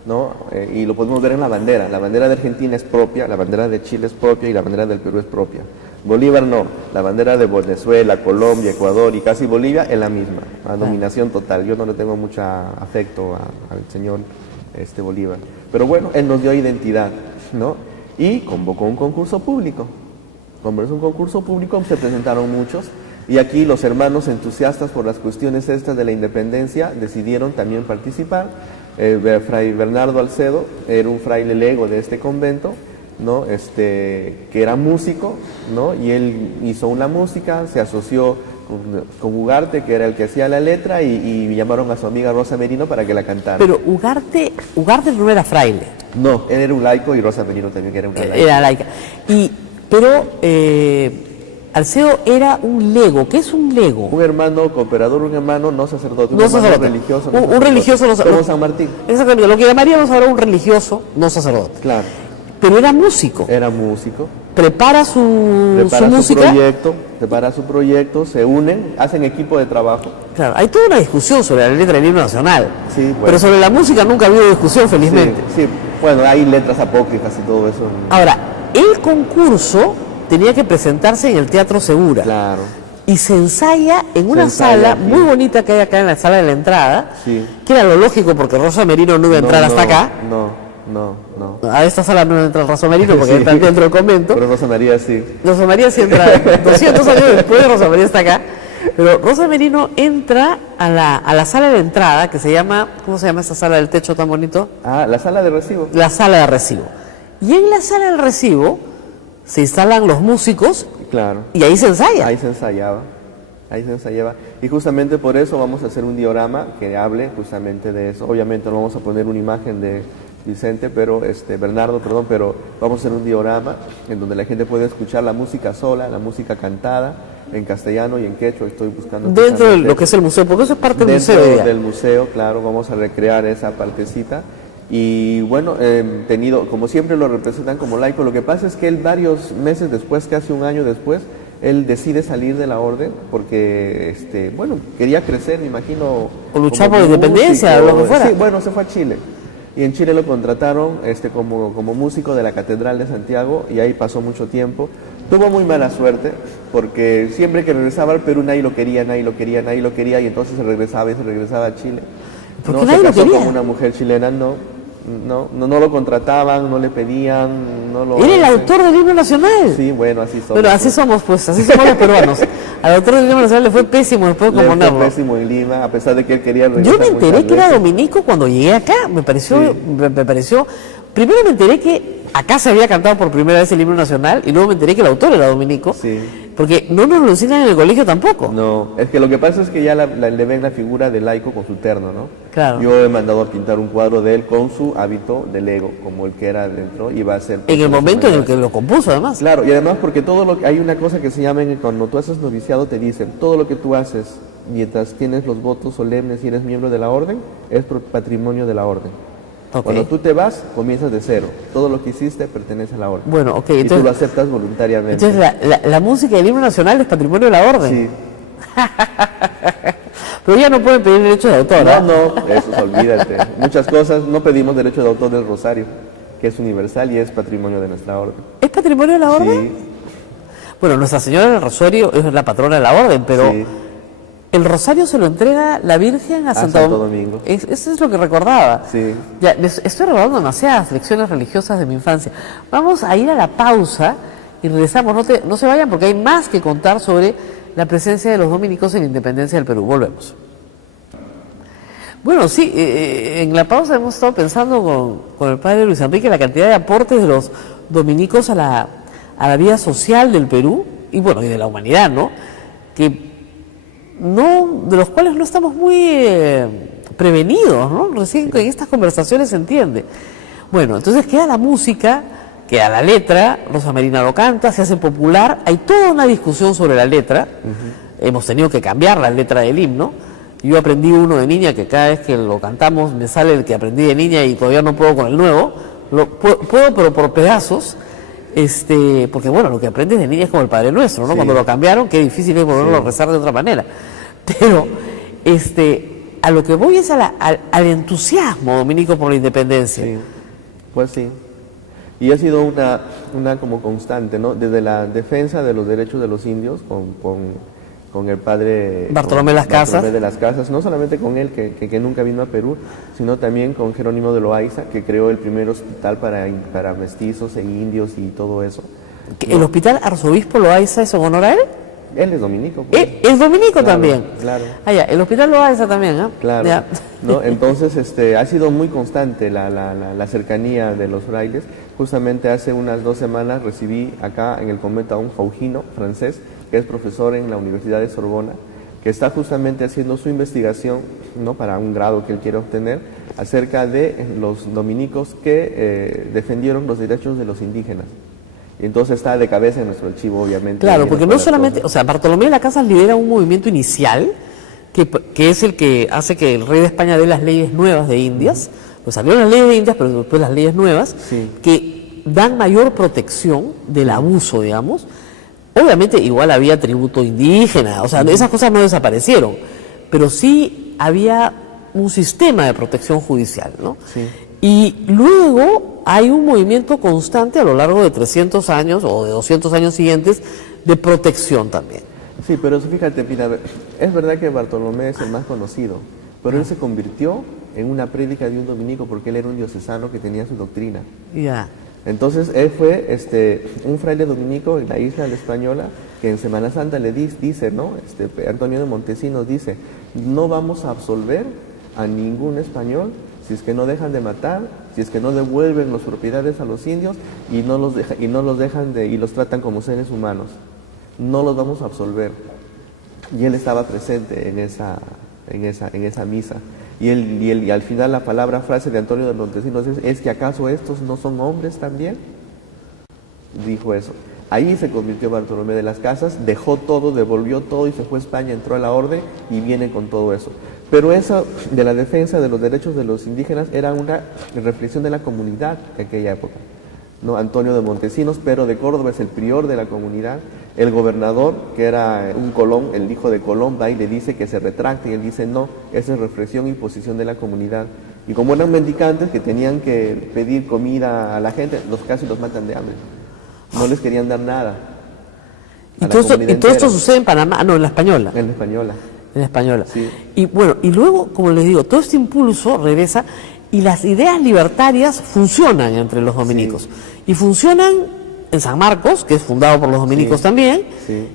¿no? Y lo podemos ver en la bandera. La bandera de Argentina es propia, la bandera de Chile es propia y la bandera del Perú es propia. Bolívar no, la bandera de Venezuela, Colombia, Ecuador y casi Bolivia es la misma, a dominación total. Yo no le tengo mucho afecto al señor Bolívar. Pero bueno, él nos dio identidad, ¿no? Y convocó un concurso público. Como es un concurso público, se presentaron muchos y aquí los hermanos entusiastas por las cuestiones estas de la independencia decidieron también participar. Fray Bernardo Alcedo era un fraile lego de este convento, ¿no? Que era músico, ¿no? Y él hizo una música, se asoció con Ugarte, que era el que hacía la letra, y llamaron a su amiga Rosa Merino para que la cantara. Pero Ugarte no era fraile. No, él era un laico y Rosa Merino también, que era una laica. Era laica. Pero Alcedo era un lego. ¿Qué es un lego? Un hermano cooperador, un hermano no sacerdote, un hermano religioso. Un religioso no sacerdote. Como San Martín. Exactamente, lo que llamaríamos ahora un religioso no sacerdote. Claro. Pero era músico. Era músico. Prepara su música. Prepara su proyecto, se unen, hacen equipo de trabajo. Claro, hay toda una discusión sobre la letra del himno nacional. Sí, bueno. Pero sobre la música nunca ha habido discusión, felizmente. Sí, bueno, hay letras apócrifas y todo eso. Ahora, el concurso tenía que presentarse en el Teatro Segura. Claro. Y se ensaya en una sala muy bonita que hay acá en la sala de la entrada, que era lo lógico porque Rosa Merino no iba a entrar hasta acá. No. A esta sala no entra Rosa Merino porque está dentro del convento. Pero Rosa María sí. Rosa María sí entra 200 años después, Rosa María está acá. Pero Rosa Merino entra a la sala de entrada que se llama, ¿cómo se llama esa sala del techo tan bonito? La sala de recibo. La sala de recibo. Y en la sala del recibo se instalan los músicos. Claro. Y ahí se ensaya. Ahí se ensayaba. Y justamente por eso vamos a hacer un diorama que hable justamente de eso. Obviamente no vamos a poner una imagen de Vicente, pero Bernardo, pero vamos a hacer un diorama en donde la gente puede escuchar la música sola, la música cantada en castellano y en quechua. Estoy buscando dentro de lo que es el museo, porque eso es parte del museo. Dentro del museo, claro, vamos a recrear esa partecita. Y bueno, como siempre lo representan como laico. Lo que pasa es que él varios meses después, casi un año después, él decide salir de la orden porque, bueno, quería crecer, me imagino. O luchar por la como independencia, músico. o lo que fuera. Sí, bueno, se fue a Chile. Y en Chile lo contrataron como músico de la Catedral de Santiago y ahí pasó mucho tiempo. Tuvo muy mala suerte porque siempre que regresaba al Perú nadie lo quería y entonces se regresaba a Chile. ¿Por No qué se nadie lo casó quería? con una mujer chilena, no lo contrataban, no le pedían, no lo... Era el autor del himno nacional. Sí, bueno, así somos. Bueno, así somos, pues, así somos los peruanos. Al autor del himno nacional le fue pésimo después de Le fue componerlo. pésimo en Lima, a pesar de que él quería Yo regresar me enteré muchas que era veces. dominico cuando llegué acá. Me pareció. Primero me enteré que acá se había cantado por primera vez el himno nacional y luego me enteré que el autor era dominico. Sí. Porque no nos lo enseñan en el colegio tampoco. No, es que lo que pasa es que ya le ven la figura del laico con su terno, ¿no? Claro. Yo he mandado a pintar un cuadro de él con su hábito de lego, como el que era dentro, y va a ser... En el momento en el que lo compuso, además. Claro, y además porque hay una cosa que se llama, cuando tú haces noviciado te dicen, todo lo que tú haces mientras tienes los votos solemnes y eres miembro de la orden, es patrimonio de la orden. Ok. Cuando tú te vas, comienzas de cero. Todo lo que hiciste pertenece a la orden. Bueno, ok, y tú entonces- lo aceptas voluntariamente. Entonces la música del himno nacional es patrimonio de la orden. Sí. Pero ya no pueden pedir derechos de autor. ¿ah? No, eso olvídate. Muchas cosas, no pedimos derecho de autor del rosario, que es universal y es patrimonio de nuestra orden. ¿Es patrimonio de la orden? Sí, Bueno, Nuestra Señora del Rosario es la patrona de la orden, pero sí. el rosario se lo entrega la Virgen a Santo Santo Domingo. Eso es lo que recordaba. Sí. Ya, estoy recordando demasiadas lecciones religiosas de mi infancia. Vamos a ir a la pausa y regresamos. No se vayan porque hay más que contar sobre la presencia de los dominicos en la independencia del Perú. Volvemos. Bueno, sí, en la pausa hemos estado pensando con el padre Luis Enrique la cantidad de aportes de los dominicos a la vida social del Perú y bueno, y de la humanidad, ¿no? De los cuales no estamos muy prevenidos, ¿no? Recién en estas conversaciones se entiende. Bueno, entonces queda la música, queda la letra, Rosa Marina lo canta, se hace popular, hay toda una discusión sobre la letra, hemos tenido que cambiar la letra del himno. Yo aprendí uno de niña que cada vez que lo cantamos me sale el que aprendí de niña y todavía no puedo con el nuevo, puedo pero por pedazos. Porque bueno, lo que aprendes de niña es como el Padre Nuestro, ¿no? Sí. Cuando lo cambiaron, qué difícil es volverlo a rezar de otra manera. Pero, a lo que voy es al entusiasmo dominico por la independencia. Sí, pues sí. Y ha sido una como constante, ¿no? Desde la defensa de los derechos de los indios con el padre Bartolomé de las Casas. Bartolomé de las Casas, no solamente con él, que nunca vino a Perú, sino también con Jerónimo de Loaiza, que creó el primer hospital para mestizos e indios y todo eso. ¿El hospital Arzobispo Loaiza es en honor a él? Él es dominico. Pues. Es dominico Claro, también. claro. Ah, ya, el hospital Loaiza también, ¿ah? Claro, Ya. ¿no? Entonces ha sido muy constante la cercanía de los frailes. Justamente hace unas 2 semanas recibí acá en el convento a un faugino francés que es profesor en la Universidad de Sorbona, que está justamente haciendo su investigación, ¿no? Para un grado que él quiere obtener, acerca de los dominicos que defendieron los derechos de los indígenas. Y entonces está de cabeza en nuestro archivo, obviamente. Claro, y porque en no otras solamente, cosas. o sea, Bartolomé de las Casas lidera un movimiento inicial que es el que hace que el rey de España dé las leyes nuevas de Indias, pues salieron las leyes de Indias, pero después las leyes nuevas, Sí. que dan mayor protección del abuso, digamos. Obviamente igual había tributo indígena, o sea, esas cosas no desaparecieron, pero sí había un sistema de protección judicial, ¿no? Sí. Y luego hay un movimiento constante a lo largo de 300 años o de 200 años siguientes de protección también. Sí, pero fíjate, mira, es verdad que Bartolomé es el más conocido, pero él se convirtió en una prédica de un dominico porque él era un diocesano que tenía su doctrina. Ya. Entonces él fue un fraile dominico en la isla de la Española que en Semana Santa le dice, ¿no? Antonio de Montesinos dice, no vamos a absolver a ningún español si es que no dejan de matar, si es que no devuelven las propiedades a los indios y no los tratan como seres humanos. No los vamos a absolver. Y él estaba presente en esa misa. Y al final la frase de Antonio de Montesinos es que ¿acaso estos no son hombres también? Dijo eso. Ahí se convirtió Bartolomé de las Casas, dejó todo, devolvió todo y se fue a España, entró a la orden y viene con todo eso. Pero eso de la defensa de los derechos de los indígenas era una reflexión de la comunidad de aquella época. ¿no? Antonio de Montesinos, pero de Córdoba es el prior de la comunidad. El gobernador, que era un Colón, el hijo de Colón, va y le dice que se retracte, y él dice no, esa es reflexión y posición de la comunidad. Y como eran mendicantes que tenían que pedir comida a la gente, los casi los matan de hambre. No les querían dar nada. Y todo esto sucede en Panamá, no, en La Española. En La Española. En La Española. Sí. Y bueno, y luego, como les digo, todo este impulso regresa y las ideas libertarias funcionan entre los dominicos. Sí. Y funcionan en San Marcos, que es fundado por los dominicos Sí. también, Sí.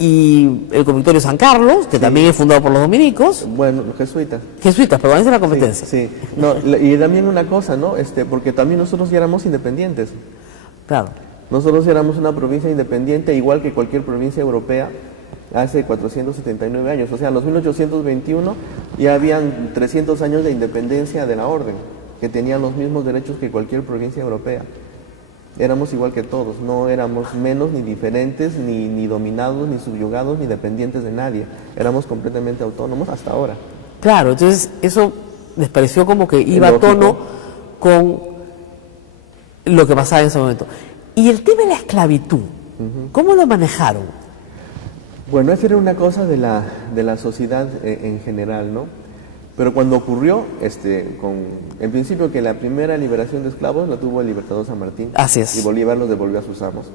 y el Convictorio San Carlos, que también es fundado por los dominicos. Bueno, los jesuitas. Jesuitas, perdón, esa es la competencia. Sí, sí. No, y también una cosa, ¿no? Porque también nosotros ya éramos independientes. Claro. Nosotros éramos una provincia independiente, igual que cualquier provincia europea, hace 479 años. O sea, en los 1821 ya habían 300 años de independencia de la orden, que tenían los mismos derechos que cualquier provincia europea. Éramos igual que todos, no éramos menos ni diferentes, ni dominados, ni subyugados, ni dependientes de nadie. Éramos completamente autónomos hasta ahora. Claro, entonces eso les pareció como que iba a Lógico. tono con lo que pasaba en ese momento. Y el tema de la esclavitud, ¿cómo lo manejaron? Bueno, esa era una cosa de la sociedad en general, ¿no? Pero cuando ocurrió, en principio que la primera liberación de esclavos la tuvo el libertador San Martín. Así es. Y Bolívar los devolvió a sus amos.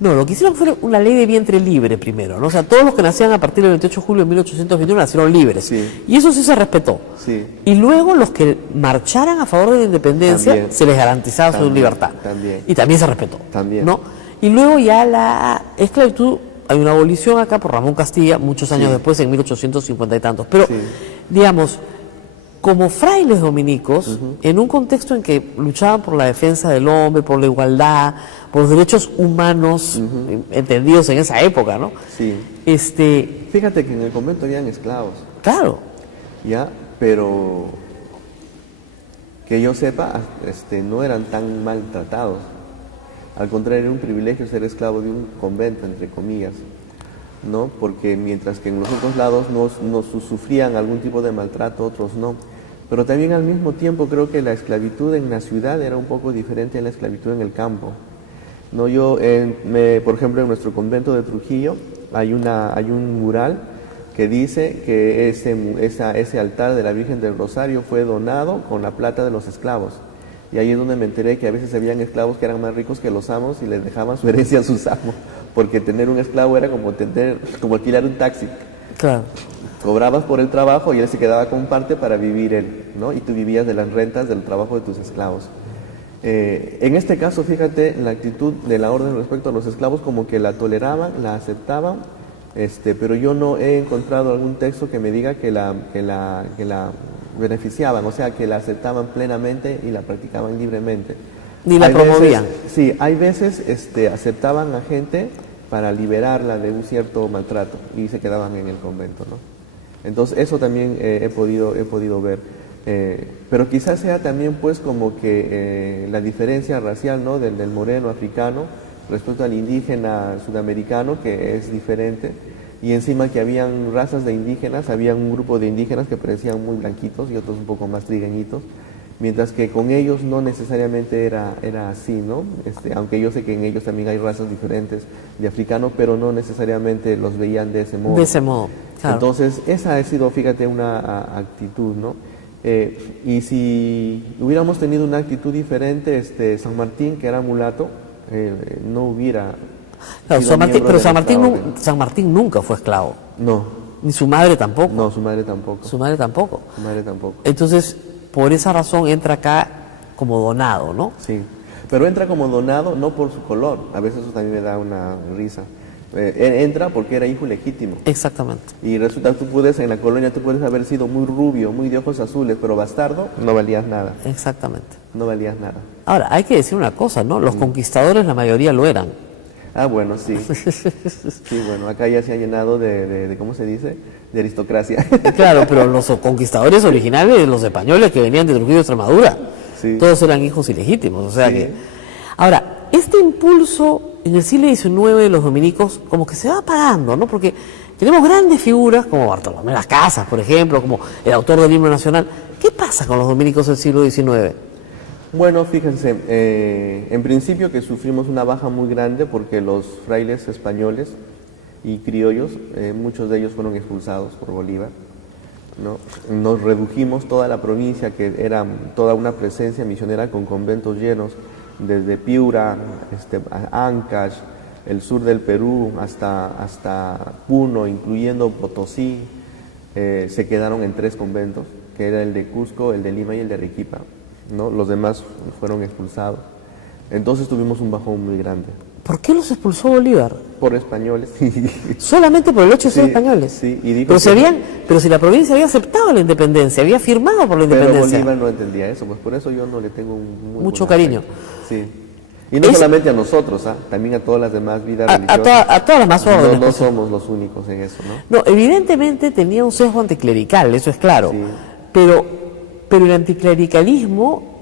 No, lo que hicieron fue una ley de vientre libre primero, ¿no? O sea, todos los que nacían a partir del 28 de julio de 1821 nacieron libres. Sí. Y eso sí se respetó. Sí. Y luego los que marcharan a favor de la independencia También. se les garantizaba su También, libertad. también. Y también se respetó. También. ¿No? Y luego ya la esclavitud, hay una abolición acá por Ramón Castilla, muchos años Sí. después, en 1850 y tantos. Pero, Sí. digamos, como frailes dominicos, en un contexto en que luchaban por la defensa del hombre, por la igualdad, por los derechos humanos, entendidos en esa época, ¿no? Sí. Fíjate que en el convento habían esclavos, Claro, ¿ya? Pero que yo sepa, no eran tan maltratados. Al contrario, era un privilegio ser esclavo de un convento, entre comillas, ¿no? Porque mientras que en los otros lados no sufrían algún tipo de maltrato, otros no. Pero también al mismo tiempo creo que la esclavitud en la ciudad era un poco diferente a la esclavitud en el campo. No, por ejemplo, en nuestro convento de Trujillo hay un mural que dice que ese altar de la Virgen del Rosario fue donado con la plata de los esclavos. Y ahí es donde me enteré que a veces habían esclavos que eran más ricos que los amos y les dejaban su herencia a sus amos, porque tener un esclavo era como alquilar un taxi. claro. Cobrabas por el trabajo y él se quedaba con parte para vivir él, ¿no? Y tú vivías de las rentas del trabajo de tus esclavos. En este caso, fíjate, la actitud de la orden respecto a los esclavos como que la toleraban, la aceptaban, pero yo no he encontrado algún texto que me diga que la beneficiaban, o sea, que la aceptaban plenamente y la practicaban libremente. Ni la Hay promovían. Sí, hay veces aceptaban a gente para liberarla de un cierto maltrato y se quedaban en el convento, ¿no? Entonces eso también he podido ver. Pero quizás sea también pues como que la diferencia racial, ¿no? del moreno africano respecto al indígena sudamericano, que es diferente, y encima que habían razas de indígenas, había un grupo de indígenas que parecían muy blanquitos y otros un poco más trigueñitos, mientras que con ellos no necesariamente era así, ¿no? Aunque yo sé que en ellos también hay razas diferentes de africanos, pero no necesariamente los veían de ese modo. De ese modo, claro. Entonces, esa ha sido, fíjate, una actitud, ¿no? Y si hubiéramos tenido una actitud diferente, San Martín, que era mulato, no hubiera Claro, sido miembro pero de esta orden. San Martín nunca fue esclavo. No, Ni su madre tampoco. no, su madre tampoco. Su madre tampoco. Su madre tampoco. Entonces, por esa razón entra acá como donado, ¿no? Sí, pero entra como donado no por su color, a veces eso también me da una risa. Entra porque era hijo legítimo. Exactamente. Y resulta, en la colonia tú puedes haber sido muy rubio, muy de ojos azules, pero bastardo, no valías nada, Exactamente. no valías nada. Ahora, hay que decir una cosa, ¿no? Los conquistadores, la mayoría lo eran. Ah, bueno, sí. Sí, bueno, acá ya se ha llenado de ¿cómo se dice? De aristocracia. Claro, pero los conquistadores originales, los españoles que venían de Trujillo de Extremadura, Sí. todos eran hijos ilegítimos. O sea Sí. que. Ahora, este impulso en el siglo XIX de los dominicos, como que se va apagando, ¿no? Porque tenemos grandes figuras como Bartolomé Las Casas, por ejemplo, como el autor del himno nacional. ¿Qué pasa con los dominicos del siglo XIX? Bueno, fíjense, en principio que sufrimos una baja muy grande porque los frailes españoles y criollos, muchos de ellos fueron expulsados por Bolívar, ¿no? Nos redujimos toda la provincia, que era toda una presencia misionera con conventos llenos, desde Piura, a Ancash, el sur del Perú, hasta Puno, incluyendo Potosí, se quedaron en 3 conventos, que era el de Cusco, el de Lima y el de Arequipa, ¿no? Los demás fueron expulsados. Entonces tuvimos un bajón muy grande. ¿Por qué los expulsó Bolívar? Por españoles. Solamente por el hecho de ser españoles. Sí, y dijo pero si la provincia había aceptado la independencia, había firmado por la independencia. Pero Bolívar no entendía eso, pues por eso yo no le tengo mucho cariño. Sí. Y no solamente a nosotros, también a todas las demás vidas religiosas. A todas las más órdenes. No somos los únicos en eso, ¿no? No, evidentemente tenía un sesgo anticlerical, eso es claro. Sí. Pero el anticlericalismo,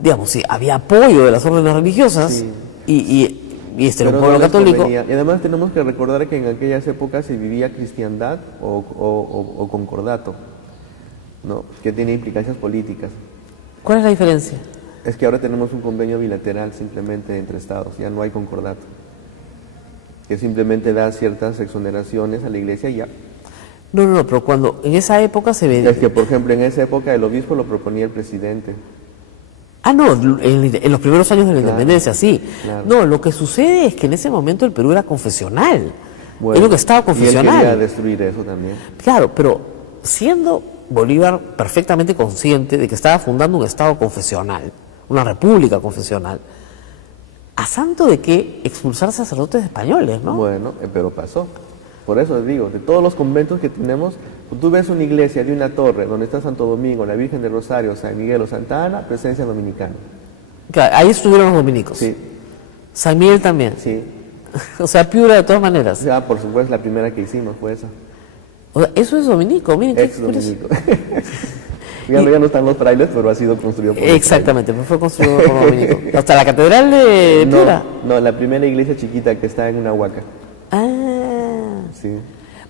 digamos, sí, había apoyo de las órdenes religiosas, Sí. y este era un Pero pueblo no les católico. convenía. Y además tenemos que recordar que en aquellas épocas se vivía cristiandad o concordato, ¿no? Que tiene implicancias políticas. ¿Cuál es la diferencia? Es que ahora tenemos un convenio bilateral simplemente entre estados, ya no hay concordato, que simplemente da ciertas exoneraciones a la iglesia y ya. No, pero cuando en esa época se veía... Es que, por ejemplo, en esa época el obispo lo proponía el presidente. No, en los primeros años de la Claro, independencia, sí. claro. No, lo que sucede es que en ese momento el Perú era confesional. Bueno, Es lo que estaba confesional. Y él quería destruir eso también. Claro, pero siendo Bolívar perfectamente consciente de que estaba fundando un Estado confesional, una república confesional, a santo de que expulsar sacerdotes españoles, ¿no? Bueno, pero pasó. Por eso les digo, de todos los conventos que tenemos, tú ves una iglesia de una torre donde está Santo Domingo, la Virgen del Rosario, San Miguel o Santa Ana, presencia dominicana. Claro, ahí estuvieron los dominicos. Sí, San Miguel también. sí. O sea, Piura de todas maneras. Ya, por supuesto, la primera que hicimos fue esa. O sea, eso es dominico, miren qué Ex curioso. dominico. Ya no están los frailes, pero ha sido construido por los Exactamente, pues fue construido por dominico. Hasta la catedral de frailes. Piura. No, la primera iglesia chiquita que está en una huaca. Sí.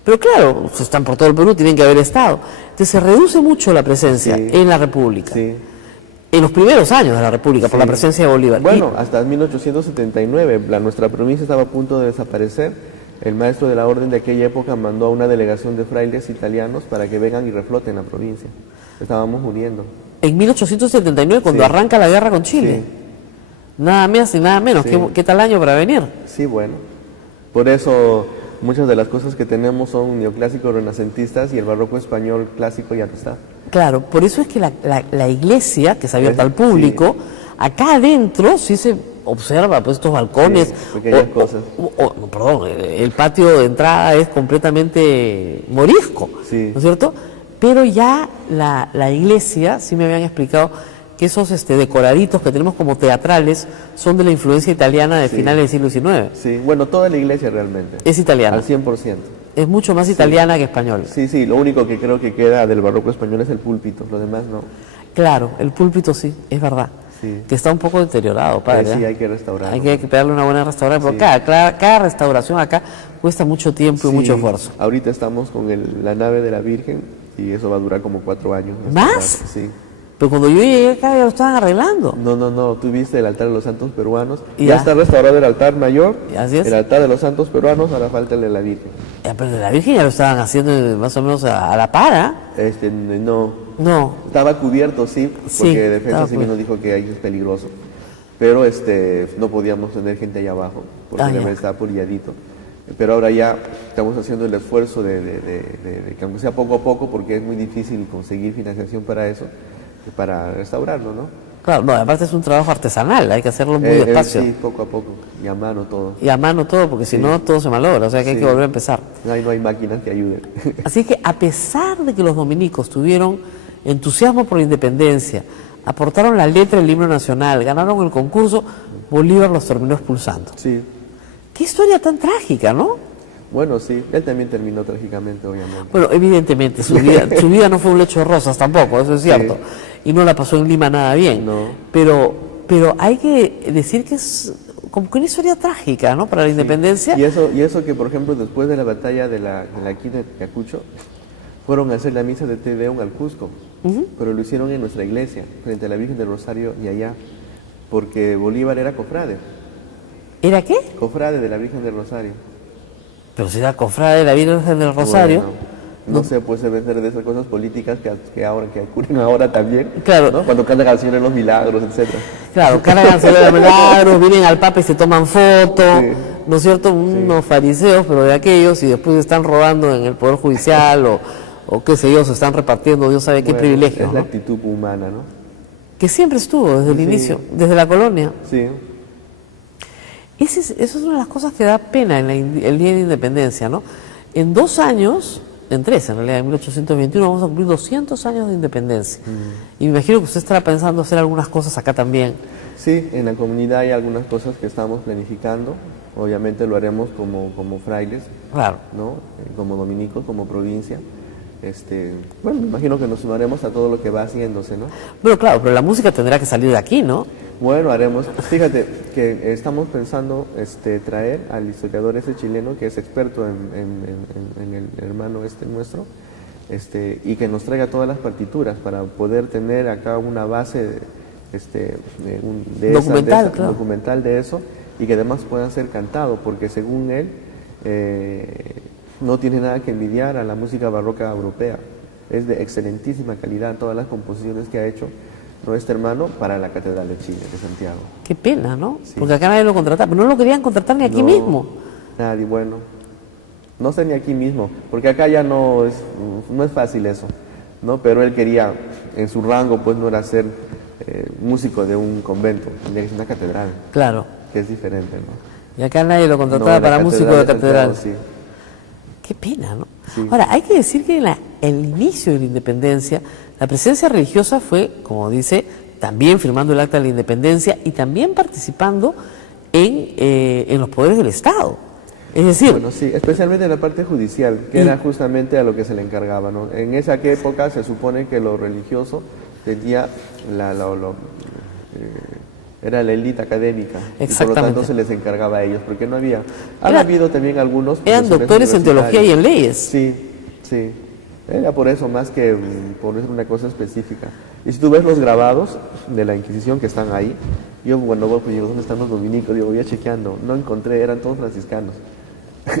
Pero claro, pues están por todo el Perú, tienen que haber estado. Entonces se reduce mucho la presencia Sí. en la República. Sí. En los primeros años de la República, por Sí. la presencia de Bolívar. Bueno, hasta 1879, nuestra provincia estaba a punto de desaparecer. El maestro de la orden de aquella época mandó a una delegación de frailes italianos para que vengan y refloten la provincia. Estábamos muriendo. En 1879, cuando Sí. arranca la guerra con Chile. Sí. Nada más y nada menos. Sí. ¿Qué tal año para venir? Sí, bueno. Por eso muchas de las cosas que tenemos son neoclásicos renacentistas y el barroco español clásico ya no está. Claro, por eso es que la iglesia, que es abierta al Sí. público, acá adentro sí se observa pues estos balcones. Sí, pequeñas cosas. No, perdón, el patio de entrada es completamente morisco, Sí. ¿no es cierto? Pero ya la iglesia, sí me habían explicado que esos decoraditos que tenemos como teatrales son de la influencia italiana de Sí. finales del siglo XIX. Sí, bueno, toda la iglesia realmente. Es italiana. Al 100%. Es mucho más italiana que española. Sí, sí, lo único que creo que queda del barroco español es el púlpito, lo demás no. Claro, el púlpito sí, es verdad. Sí. Que está un poco deteriorado, padre. Sí, ¿eh? hay que restaurarlo. Hay que pegarle una buena restauración, Sí. porque cada restauración acá cuesta mucho tiempo y Sí, mucho esfuerzo. Ahorita estamos con la nave de la Virgen y eso va a durar como 4 años. ¿Más? Sí. Pero cuando yo llegué acá ya lo estaban arreglando. No, tú viste el altar de los santos peruanos. Ya. Ya está restaurado el altar mayor, Y así es. el altar de los santos peruanos, ahora falta el de la Virgen. Pero de la Virgen ya lo estaban haciendo más o menos a la par, ¿ah? No, No, estaba cubierto, sí, Sí, porque Defensa estaba Civil nos dijo que ahí es peligroso. Pero no podíamos tener gente allá abajo, porque ya. estaba pulilladito. Pero ahora ya estamos haciendo el esfuerzo de que aunque sea poco a poco, porque es muy difícil conseguir financiación para eso, para restaurarlo, ¿no? claro, no, aparte es un trabajo artesanal, hay que hacerlo muy despacio. Sí, poco a poco, y a mano todo. Y a mano todo, porque si Sí. no todo se malogra, o sea que hay Sí. que volver a empezar. No hay máquinas que ayuden. Así que a pesar de que los dominicos tuvieron entusiasmo por la independencia, aportaron la letra del himno nacional, ganaron el concurso, Bolívar los terminó expulsando. Sí, Qué historia tan trágica, ¿no? bueno, sí, él también terminó trágicamente, obviamente. Bueno, evidentemente, su vida no fue un lecho de rosas tampoco, eso es cierto. Y no la pasó en Lima nada bien. No. Pero hay que decir que es como que una historia trágica, ¿no? Para la independencia. Y eso que, por ejemplo, después de la batalla de la quina de Ayacucho, fueron a hacer la misa de Te Deum al Cusco, pero lo hicieron en nuestra iglesia, frente a la Virgen del Rosario y allá, porque Bolívar era cofrade. ¿Era qué? Cofrade de la Virgen del Rosario. Pero si era cofrade de la Virgen del Rosario. Bueno, no se puede vender de esas cosas políticas que ocurren ahora también. Claro. ¿No? Cuando cantan canciones los milagros, etcétera. Claro, cargan de milagros, vienen al Papa y se toman fotos, Sí. ¿no es cierto? Unos fariseos, pero de aquellos, y después están rodando en el Poder Judicial o qué sé yo, se están repartiendo, Dios sabe qué Bueno, privilegio, es la ¿no? actitud humana, ¿no? Que siempre estuvo desde el Sí. inicio, desde la colonia. Sí. Eso es una de las cosas que da pena en el Día de la Independencia, ¿no? En 2 años, en 3 en realidad, en 1821 vamos a cumplir 200 años de independencia. Y me imagino que usted estará pensando hacer algunas cosas acá también. Sí, en la comunidad hay algunas cosas que estamos planificando. Obviamente lo haremos como frailes, Claro. ¿no? Como dominicos, como provincia. Bueno, me imagino que nos sumaremos a todo lo que va haciéndose, ¿no? Bueno, claro, pero la música tendrá que salir de aquí, ¿no? Bueno, haremos. Fíjate que estamos pensando traer al historiador ese chileno que es experto en el hermano nuestro, y que nos traiga todas las partituras para poder tener acá una base Documental, claro. documental de eso, y que además pueda ser cantado, porque según él no tiene nada que envidiar a la música barroca europea. Es de excelentísima calidad todas las composiciones que ha hecho nuestro hermano para la Catedral de Chile, de Santiago. Qué pena, ¿no? Sí. Porque acá nadie lo contrataba, pero no lo querían contratar ni aquí No, mismo. Nadie, bueno. No sé ni aquí mismo, porque acá ya no es fácil eso, ¿no? Pero él quería, en su rango, pues no era ser músico de un convento, tenía que ser una catedral, Claro. que es diferente, ¿no? Y acá nadie lo contrataba No, la para músico de Santiago, catedral. sí. Qué pena, ¿no? Sí. Ahora, hay que decir que en el inicio de la independencia, la presencia religiosa fue, como dice, también firmando el acta de la independencia y también participando en los poderes del Estado. Es decir, Bueno, sí, especialmente en la parte judicial, que era justamente a lo que se le encargaba, ¿no? En esa época se supone que lo religioso tenía era la élite académica, y por lo Exactamente. tanto se les encargaba a ellos, porque no había... Han Era- habido también algunos... eran profesores doctores en teología y en leyes. Sí, sí. Era por eso, más que por una cosa específica. Y si tú ves los grabados de la Inquisición que están ahí, yo cuando voy, pues digo, ¿dónde están los dominicos? Digo, voy a chequeando. No encontré, eran todos franciscanos.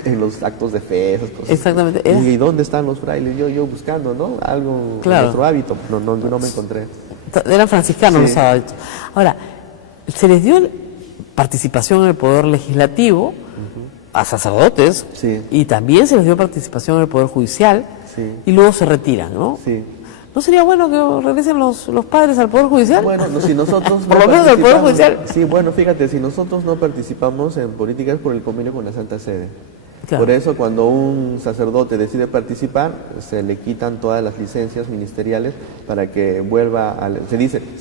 En los actos de fe, esas cosas. Exactamente, era- ¿Y dónde están los frailes? Yo buscando, ¿no? Algo Claro. en nuestro hábito. No me encontré. Eran franciscanos Sí. los sábados. Ahora, se les dio participación en el poder legislativo a sacerdotes Sí. y también se les dio participación en el poder judicial Sí. y luego se retiran, ¿no? Sí. ¿No sería bueno que regresen los padres al poder judicial? Bueno, si nosotros Por lo menos del Poder Judicial. Sí, bueno, fíjate, si nosotros no participamos en políticas por el convenio con la Santa Sede. Claro. Por eso cuando un sacerdote decide participar, se le quitan todas las licencias ministeriales para que vuelva,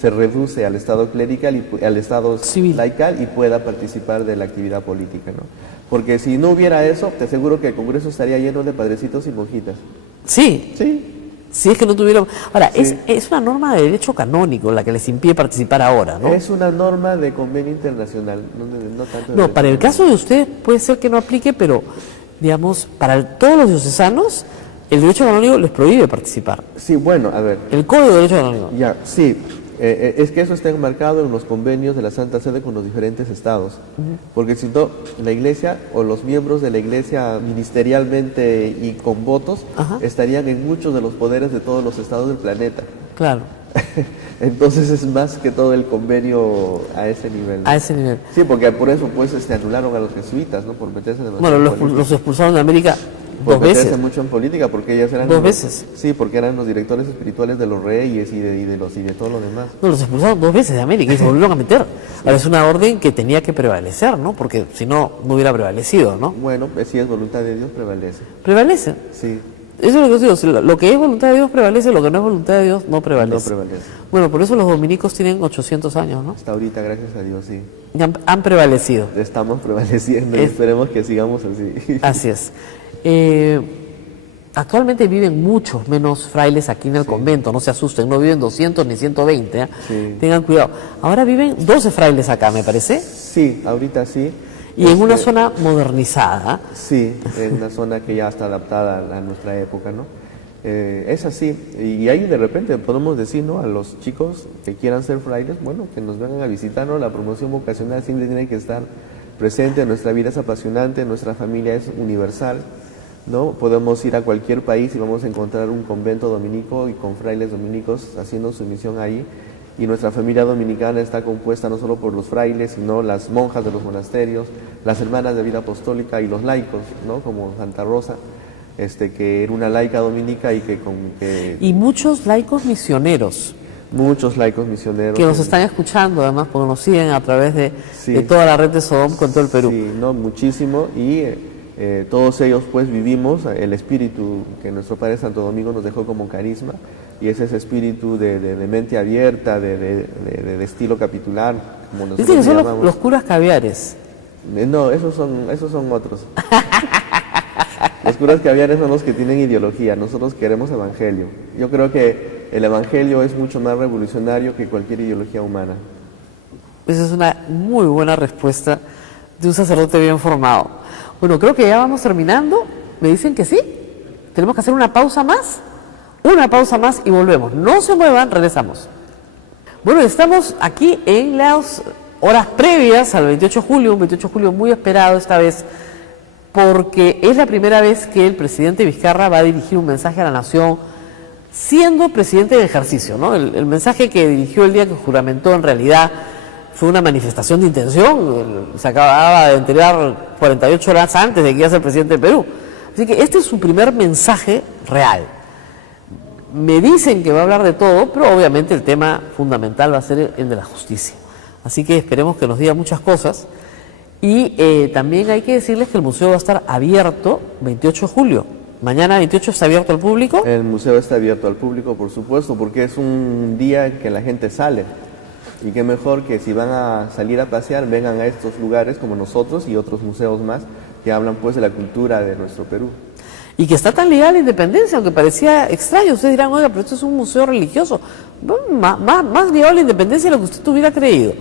se reduce al estado clerical y al estado Civil. laical y pueda participar de la actividad política, ¿no? Porque si no hubiera eso, te aseguro que el Congreso estaría lleno de padrecitos y monjitas. Sí, Sí. si es que no tuvieron... Ahora, Sí. es una norma de derecho canónico la que les impide participar ahora, ¿no? Es una norma de convenio internacional, no tanto de No, derecho para el canónico. caso de ustedes puede ser que no aplique, pero, digamos, para todos los diocesanos, el derecho canónico les prohíbe participar. Sí, bueno, a ver, El Código de Derecho Canónico. ya, sí, es que eso está enmarcado en los convenios de la Santa Sede con los diferentes estados, porque si no, la Iglesia o los miembros de la Iglesia ministerialmente y con votos Ajá. estarían en muchos de los poderes de todos los estados del planeta. Claro, Entonces es más que todo el convenio a ese nivel, ¿no? a ese nivel. Sí, porque por eso pues anularon a los jesuitas, ¿no? Por meterse demasiado Bueno, en los política. expulsaron de América Por 2 meterse veces. mucho en política, porque ellas eran ¿Dos los- veces? Sí, porque eran los directores espirituales de los reyes y de todo lo demás. No, los expulsaron 2 veces de América y se volvieron a meter. Ahora es una orden que tenía que prevalecer, ¿no? Porque si no, no hubiera prevalecido, ¿no? Bueno, si es voluntad de Dios, prevalece. Prevalece. Sí, Eso es lo que digo. Si lo que es voluntad de Dios prevalece, lo que no es voluntad de Dios no no prevalece. prevalece. Bueno, por eso los dominicos tienen 800 años, ¿no? Hasta ahorita, gracias a Dios, sí. Y han prevalecido. Estamos prevaleciendo y Es- esperemos que sigamos así. Así es. Actualmente viven muchos menos frailes aquí en el convento, no se asusten, no viven 200 ni 120, ¿eh? Sí. Tengan cuidado. Ahora viven 12 frailes acá, me parece, Sí, ahorita sí. y en una Este, zona modernizada. Sí, en una zona que ya está adaptada a nuestra época, ¿no? Es así, y ahí de repente podemos decir, ¿no?, a los chicos que quieran ser frailes, bueno, que nos vengan a visitarnos. La promoción vocacional siempre tiene que estar presente. Nuestra vida es apasionante, nuestra familia es universal, ¿no? Podemos ir a cualquier país y vamos a encontrar un convento dominico y con frailes dominicos haciendo su misión ahí. Y nuestra familia dominicana está compuesta no solo por los frailes, sino las monjas de los monasterios, las hermanas de vida apostólica y los laicos, ¿no?, como Santa Rosa, que era una laica dominica y Y muchos laicos misioneros. Muchos laicos misioneros. Que nos están escuchando, además, porque nos siguen a través de toda la red de Sodom con todo el Perú. Sí, no, muchísimo. Y todos ellos, pues, vivimos el espíritu que nuestro Padre Santo Domingo nos dejó como carisma. Y es ese espíritu de mente abierta, de estilo capitular, como nosotros Dicen que son llamamos. los curas caviares. No, esos son otros. Los curas caviares son los que tienen ideología. Nosotros queremos evangelio. Yo creo que el evangelio es mucho más revolucionario que cualquier ideología humana. Esa es una muy buena respuesta de un sacerdote bien formado. Bueno, creo que ya vamos terminando. ¿Me dicen que sí? ¿Tenemos que hacer una pausa más? Una pausa más y volvemos. No se muevan, regresamos. Bueno, estamos aquí en las horas previas al 28 de julio, un 28 de julio muy esperado esta vez, porque es la primera vez que el presidente Vizcarra va a dirigir un mensaje a la nación siendo presidente de ejercicio, ¿no? El mensaje que dirigió el día que juramentó en realidad fue una manifestación de intención. Se acababa de enterar 48 horas antes de que iba a ser presidente del Perú. Así que este es su primer mensaje real. Me dicen que va a hablar de todo, pero obviamente el tema fundamental va a ser el de la justicia. Así que esperemos que nos diga muchas cosas. Y también hay que decirles que el museo va a estar abierto 28 de julio. Mañana 28 está abierto al público. El museo está abierto al público, por supuesto, porque es un día en que la gente sale. Y qué mejor que si van a salir a pasear, vengan a estos lugares como nosotros y otros museos más que hablan pues de la cultura de nuestro Perú. Y que está tan ligada a la independencia, aunque parecía extraño. Ustedes dirán, oiga, pero esto es un museo religioso. Más ligado a la independencia de lo que usted hubiera creído.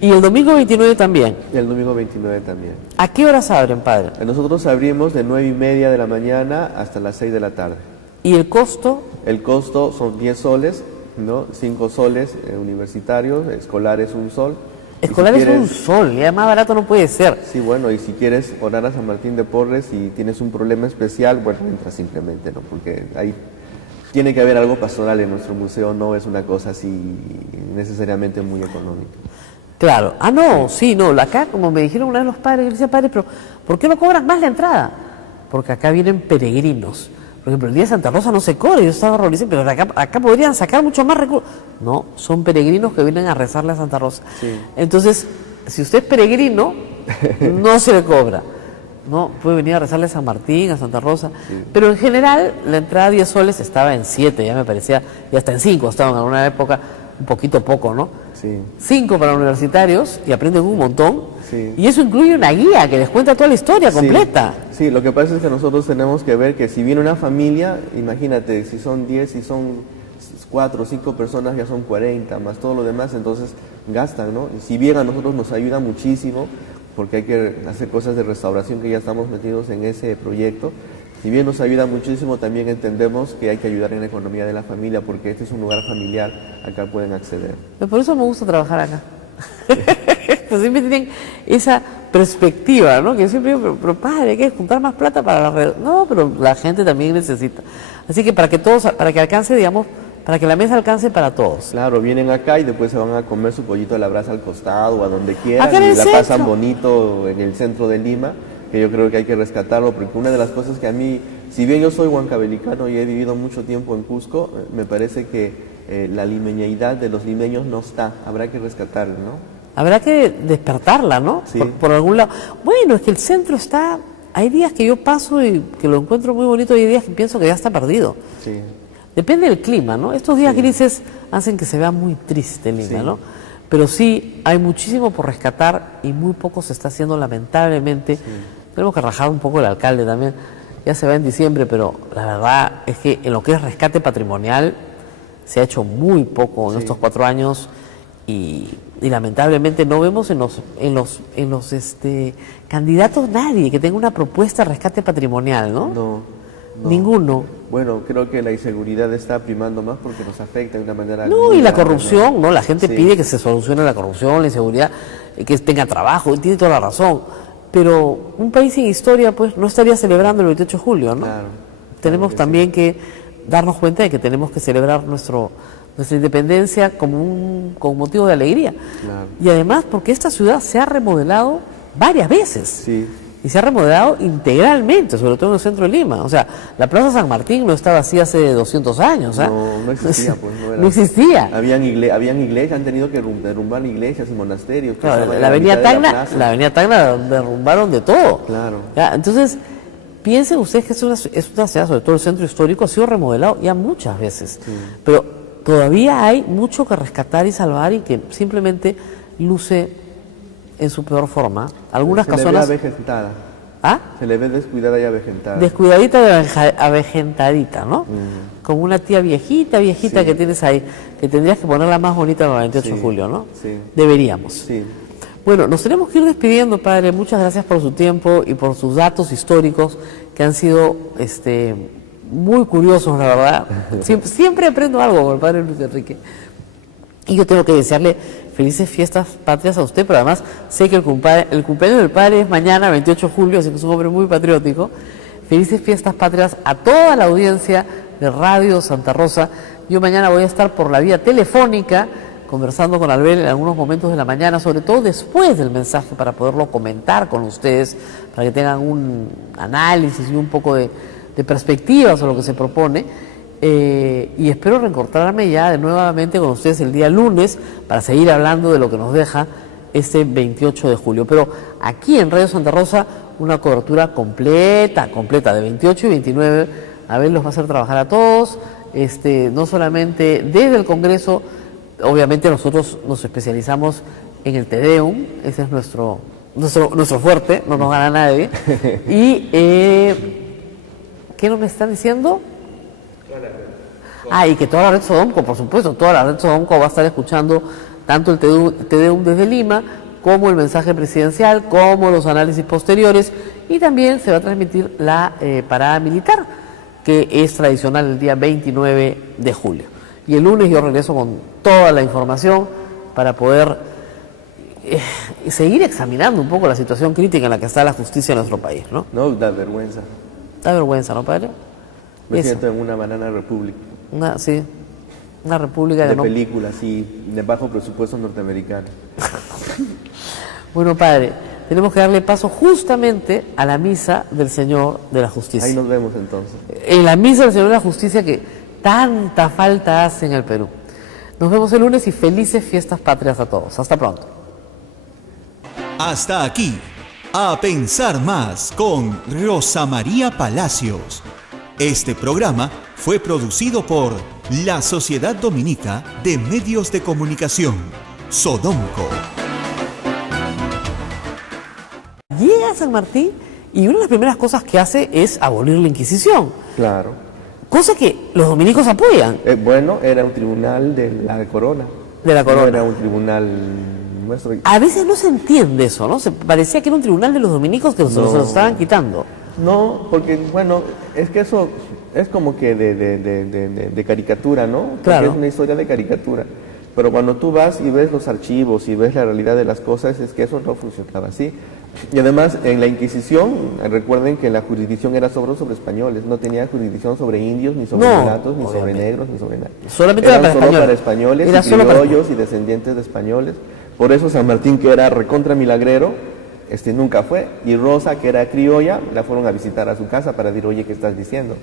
Y el domingo 29 también. Y el domingo 29 también. ¿A qué horas abren, padre? Nosotros abrimos de 9:30 de la mañana hasta las 6 de la tarde. ¿Y el costo? El costo son 10 soles, ¿no? 5 soles universitarios, escolares 1 sol. Escolar es un sol, ya más barato no puede ser. Sí, bueno, y si quieres orar a San Martín de Porres y tienes un problema especial, bueno, entras simplemente, ¿no? Porque ahí tiene que haber algo pastoral en nuestro museo, no es una cosa así necesariamente muy económica. Claro. Ah, no, sí, no. Acá, como me dijeron una vez los padres, yo decía, padre, pero ¿por qué no cobran más la entrada? Porque acá vienen peregrinos. Por ejemplo, el día de Santa Rosa no se cobra, yo estaba horrorizado, pero acá podrían sacar mucho más recursos. No, son peregrinos que vienen a rezarle a Santa Rosa. Sí. Entonces, si usted es peregrino, no se le cobra. No, puede venir a rezarle a San Martín, a Santa Rosa. Sí. Pero en general, la entrada a 10 soles estaba en 7, ya me parecía, y hasta en 5 estaba en alguna época, un poquito poco, ¿no? Sí. 5 para universitarios y aprenden un montón. Sí. Y eso incluye una guía que les cuenta toda la historia completa. Sí, lo que pasa es que nosotros tenemos que ver que si viene una familia, imagínate, si son 10, si son 4 o 5 personas, ya son 40, más todo lo demás, entonces gastan, ¿no? Y si bien a nosotros nos ayuda muchísimo, porque hay que hacer cosas de restauración que ya estamos metidos en ese proyecto, si bien nos ayuda muchísimo, también entendemos que hay que ayudar en la economía de la familia, porque este es un lugar familiar, acá pueden acceder. Pero por eso me gusta trabajar acá. Pues siempre tienen esa perspectiva, ¿no? Que siempre digo, pero padre, hay que juntar más plata para la red. No, pero la gente también necesita. Así que para que alcance, digamos, para que la mesa alcance para todos. Claro, vienen acá y después se van a comer su pollito a la brasa al costado o a donde quieran, acá en el y la centro. pasan bonito en el centro de Lima, que yo creo que hay que rescatarlo, porque una de las cosas que a mí, si bien yo soy huancabelicano y he vivido mucho tiempo en Cusco, me parece que la limeñeidad de los limeños no está, habrá que rescatarla, ¿no? Habrá que despertarla, ¿no? Sí. Por algún lado. Bueno, es que el centro está... Hay días que yo paso y que lo encuentro muy bonito y hay días que pienso que ya está perdido. Sí. Depende del clima, ¿no? Estos días grises hacen que se vea muy triste Lima, ¿no? Pero sí, hay muchísimo por rescatar y muy poco se está haciendo, lamentablemente. Sí. Tenemos que rajar un poco el alcalde también. Ya se va en diciembre, pero la verdad es que en lo que es rescate patrimonial se ha hecho muy poco en estos 4 años y lamentablemente no vemos en los candidatos nadie que tenga una propuesta de rescate patrimonial, ¿no? No. Ninguno. Bueno, creo que la inseguridad está primando más porque nos afecta de una manera... No, muy y la grande, corrupción, ¿no? La gente Sí. pide que se solucione la corrupción, la inseguridad, que tenga trabajo, y tiene toda la razón. Pero un país sin historia, pues, no estaría celebrando el 28 de julio, ¿no? Claro. Tenemos que también que darnos cuenta de que tenemos que celebrar nuestra independencia con motivo de alegría. Claro. Y además porque esta ciudad se ha remodelado varias veces. Sí. Y se ha remodelado integralmente, sobre todo en el centro de Lima. O sea, la Plaza San Martín no estaba así hace 200 años. ¿Ah? No existía, pues. No, No existía. Habían iglesias, han tenido que derrumbar iglesias y monasterios. que Claro, estaban en la Avenida mitad de Tacna, plaza. la Avenida Tacna derrumbaron de todo. Claro. ¿Ya? Entonces, piensen ustedes que es una ciudad, sobre todo el centro histórico, ha sido remodelado ya muchas veces. Pero todavía hay mucho que rescatar y salvar y que simplemente luce en su peor forma. Algunas Se le ve personas... avejentada. ¿Ah? Se le ve descuidada y avejentada. Descuidadita, avejentadita, ¿no? Como una tía viejita Sí. que tienes ahí, que tendrías que ponerla más bonita para el 28 de Sí, julio, ¿no? sí. Deberíamos. Sí. Bueno, nos tenemos que ir despidiendo, padre. Muchas gracias por su tiempo y por sus datos históricos que han sido muy curiosos, la verdad. Siempre aprendo algo con el padre Luis Enrique. Y yo tengo que desearle felices fiestas patrias a usted, pero además sé que el cumpleaños del padre es mañana, 28 de julio, así que es un hombre muy patriótico. Felices fiestas patrias a toda la audiencia de Radio Santa Rosa. Yo mañana voy a estar por la vía telefónica conversando con Albert en algunos momentos de la mañana, sobre todo después del mensaje, para poderlo comentar con ustedes, para que tengan un análisis y un poco de perspectiva sobre lo que se propone. Y espero reencontrarme ya nuevamente con ustedes el día lunes para seguir hablando de lo que nos deja este 28 de julio. Pero aquí en Radio Santa Rosa, una cobertura completa de 28 y 29. Abel los va a hacer trabajar a todos, no solamente desde el Congreso. Obviamente nosotros nos especializamos en el Te Deum, ese es nuestro fuerte, no nos gana nadie. Y, ¿qué nos me están diciendo? Y que toda la red Sodomco, por supuesto, toda la red Sodomco va a estar escuchando tanto el Te Deum desde Lima, como el mensaje presidencial, como los análisis posteriores, y también se va a transmitir la parada militar, que es tradicional el día 29 de julio. Y el lunes yo regreso con toda la información para poder seguir examinando un poco la situación crítica en la que está la justicia en nuestro país, ¿no? No, da vergüenza. Da vergüenza, ¿no, padre? Me Eso. siento en una banana republic. Sí, una república De que no... películas, sí, de bajo presupuesto norteamericano. Bueno, padre, tenemos que darle paso justamente a la misa del Señor de la Justicia. Ahí nos vemos entonces. En la misa del Señor de la Justicia que tanta falta hace en el Perú. Nos vemos el lunes y felices fiestas patrias a todos. Hasta pronto. Hasta aquí, A Pensar Más con Rosa María Palacios. Este programa fue producido por la Sociedad Dominica de Medios de Comunicación, Sodomco. Llega a San Martín y una de las primeras cosas que hace es abolir la Inquisición, Claro. cosa que los dominicos apoyan. Bueno, era un tribunal de la corona. De la corona. No era un tribunal nuestro. A veces no se entiende eso, ¿no? Se parecía que era un tribunal de los dominicos que se los estaban quitando. No, porque, bueno, es que eso es como que de caricatura, ¿no? Porque Claro. es una historia de caricatura. Pero cuando tú vas y ves los archivos y ves la realidad de las cosas, es que eso no funcionaba así. Y además, en la Inquisición, recuerden que la jurisdicción era sobre españoles, no tenía jurisdicción sobre indios, ni sobre No, mulatos, ni sobre obviamente. negros, ni sobre nadie. Solamente Eran era para solo españoles. para españoles Era y solo para criollos y descendientes de españoles. Por eso San Martín, que era recontra milagrero, nunca fue. Y Rosa, que era criolla, la fueron a visitar a su casa para decir, oye, ¿qué estás diciendo?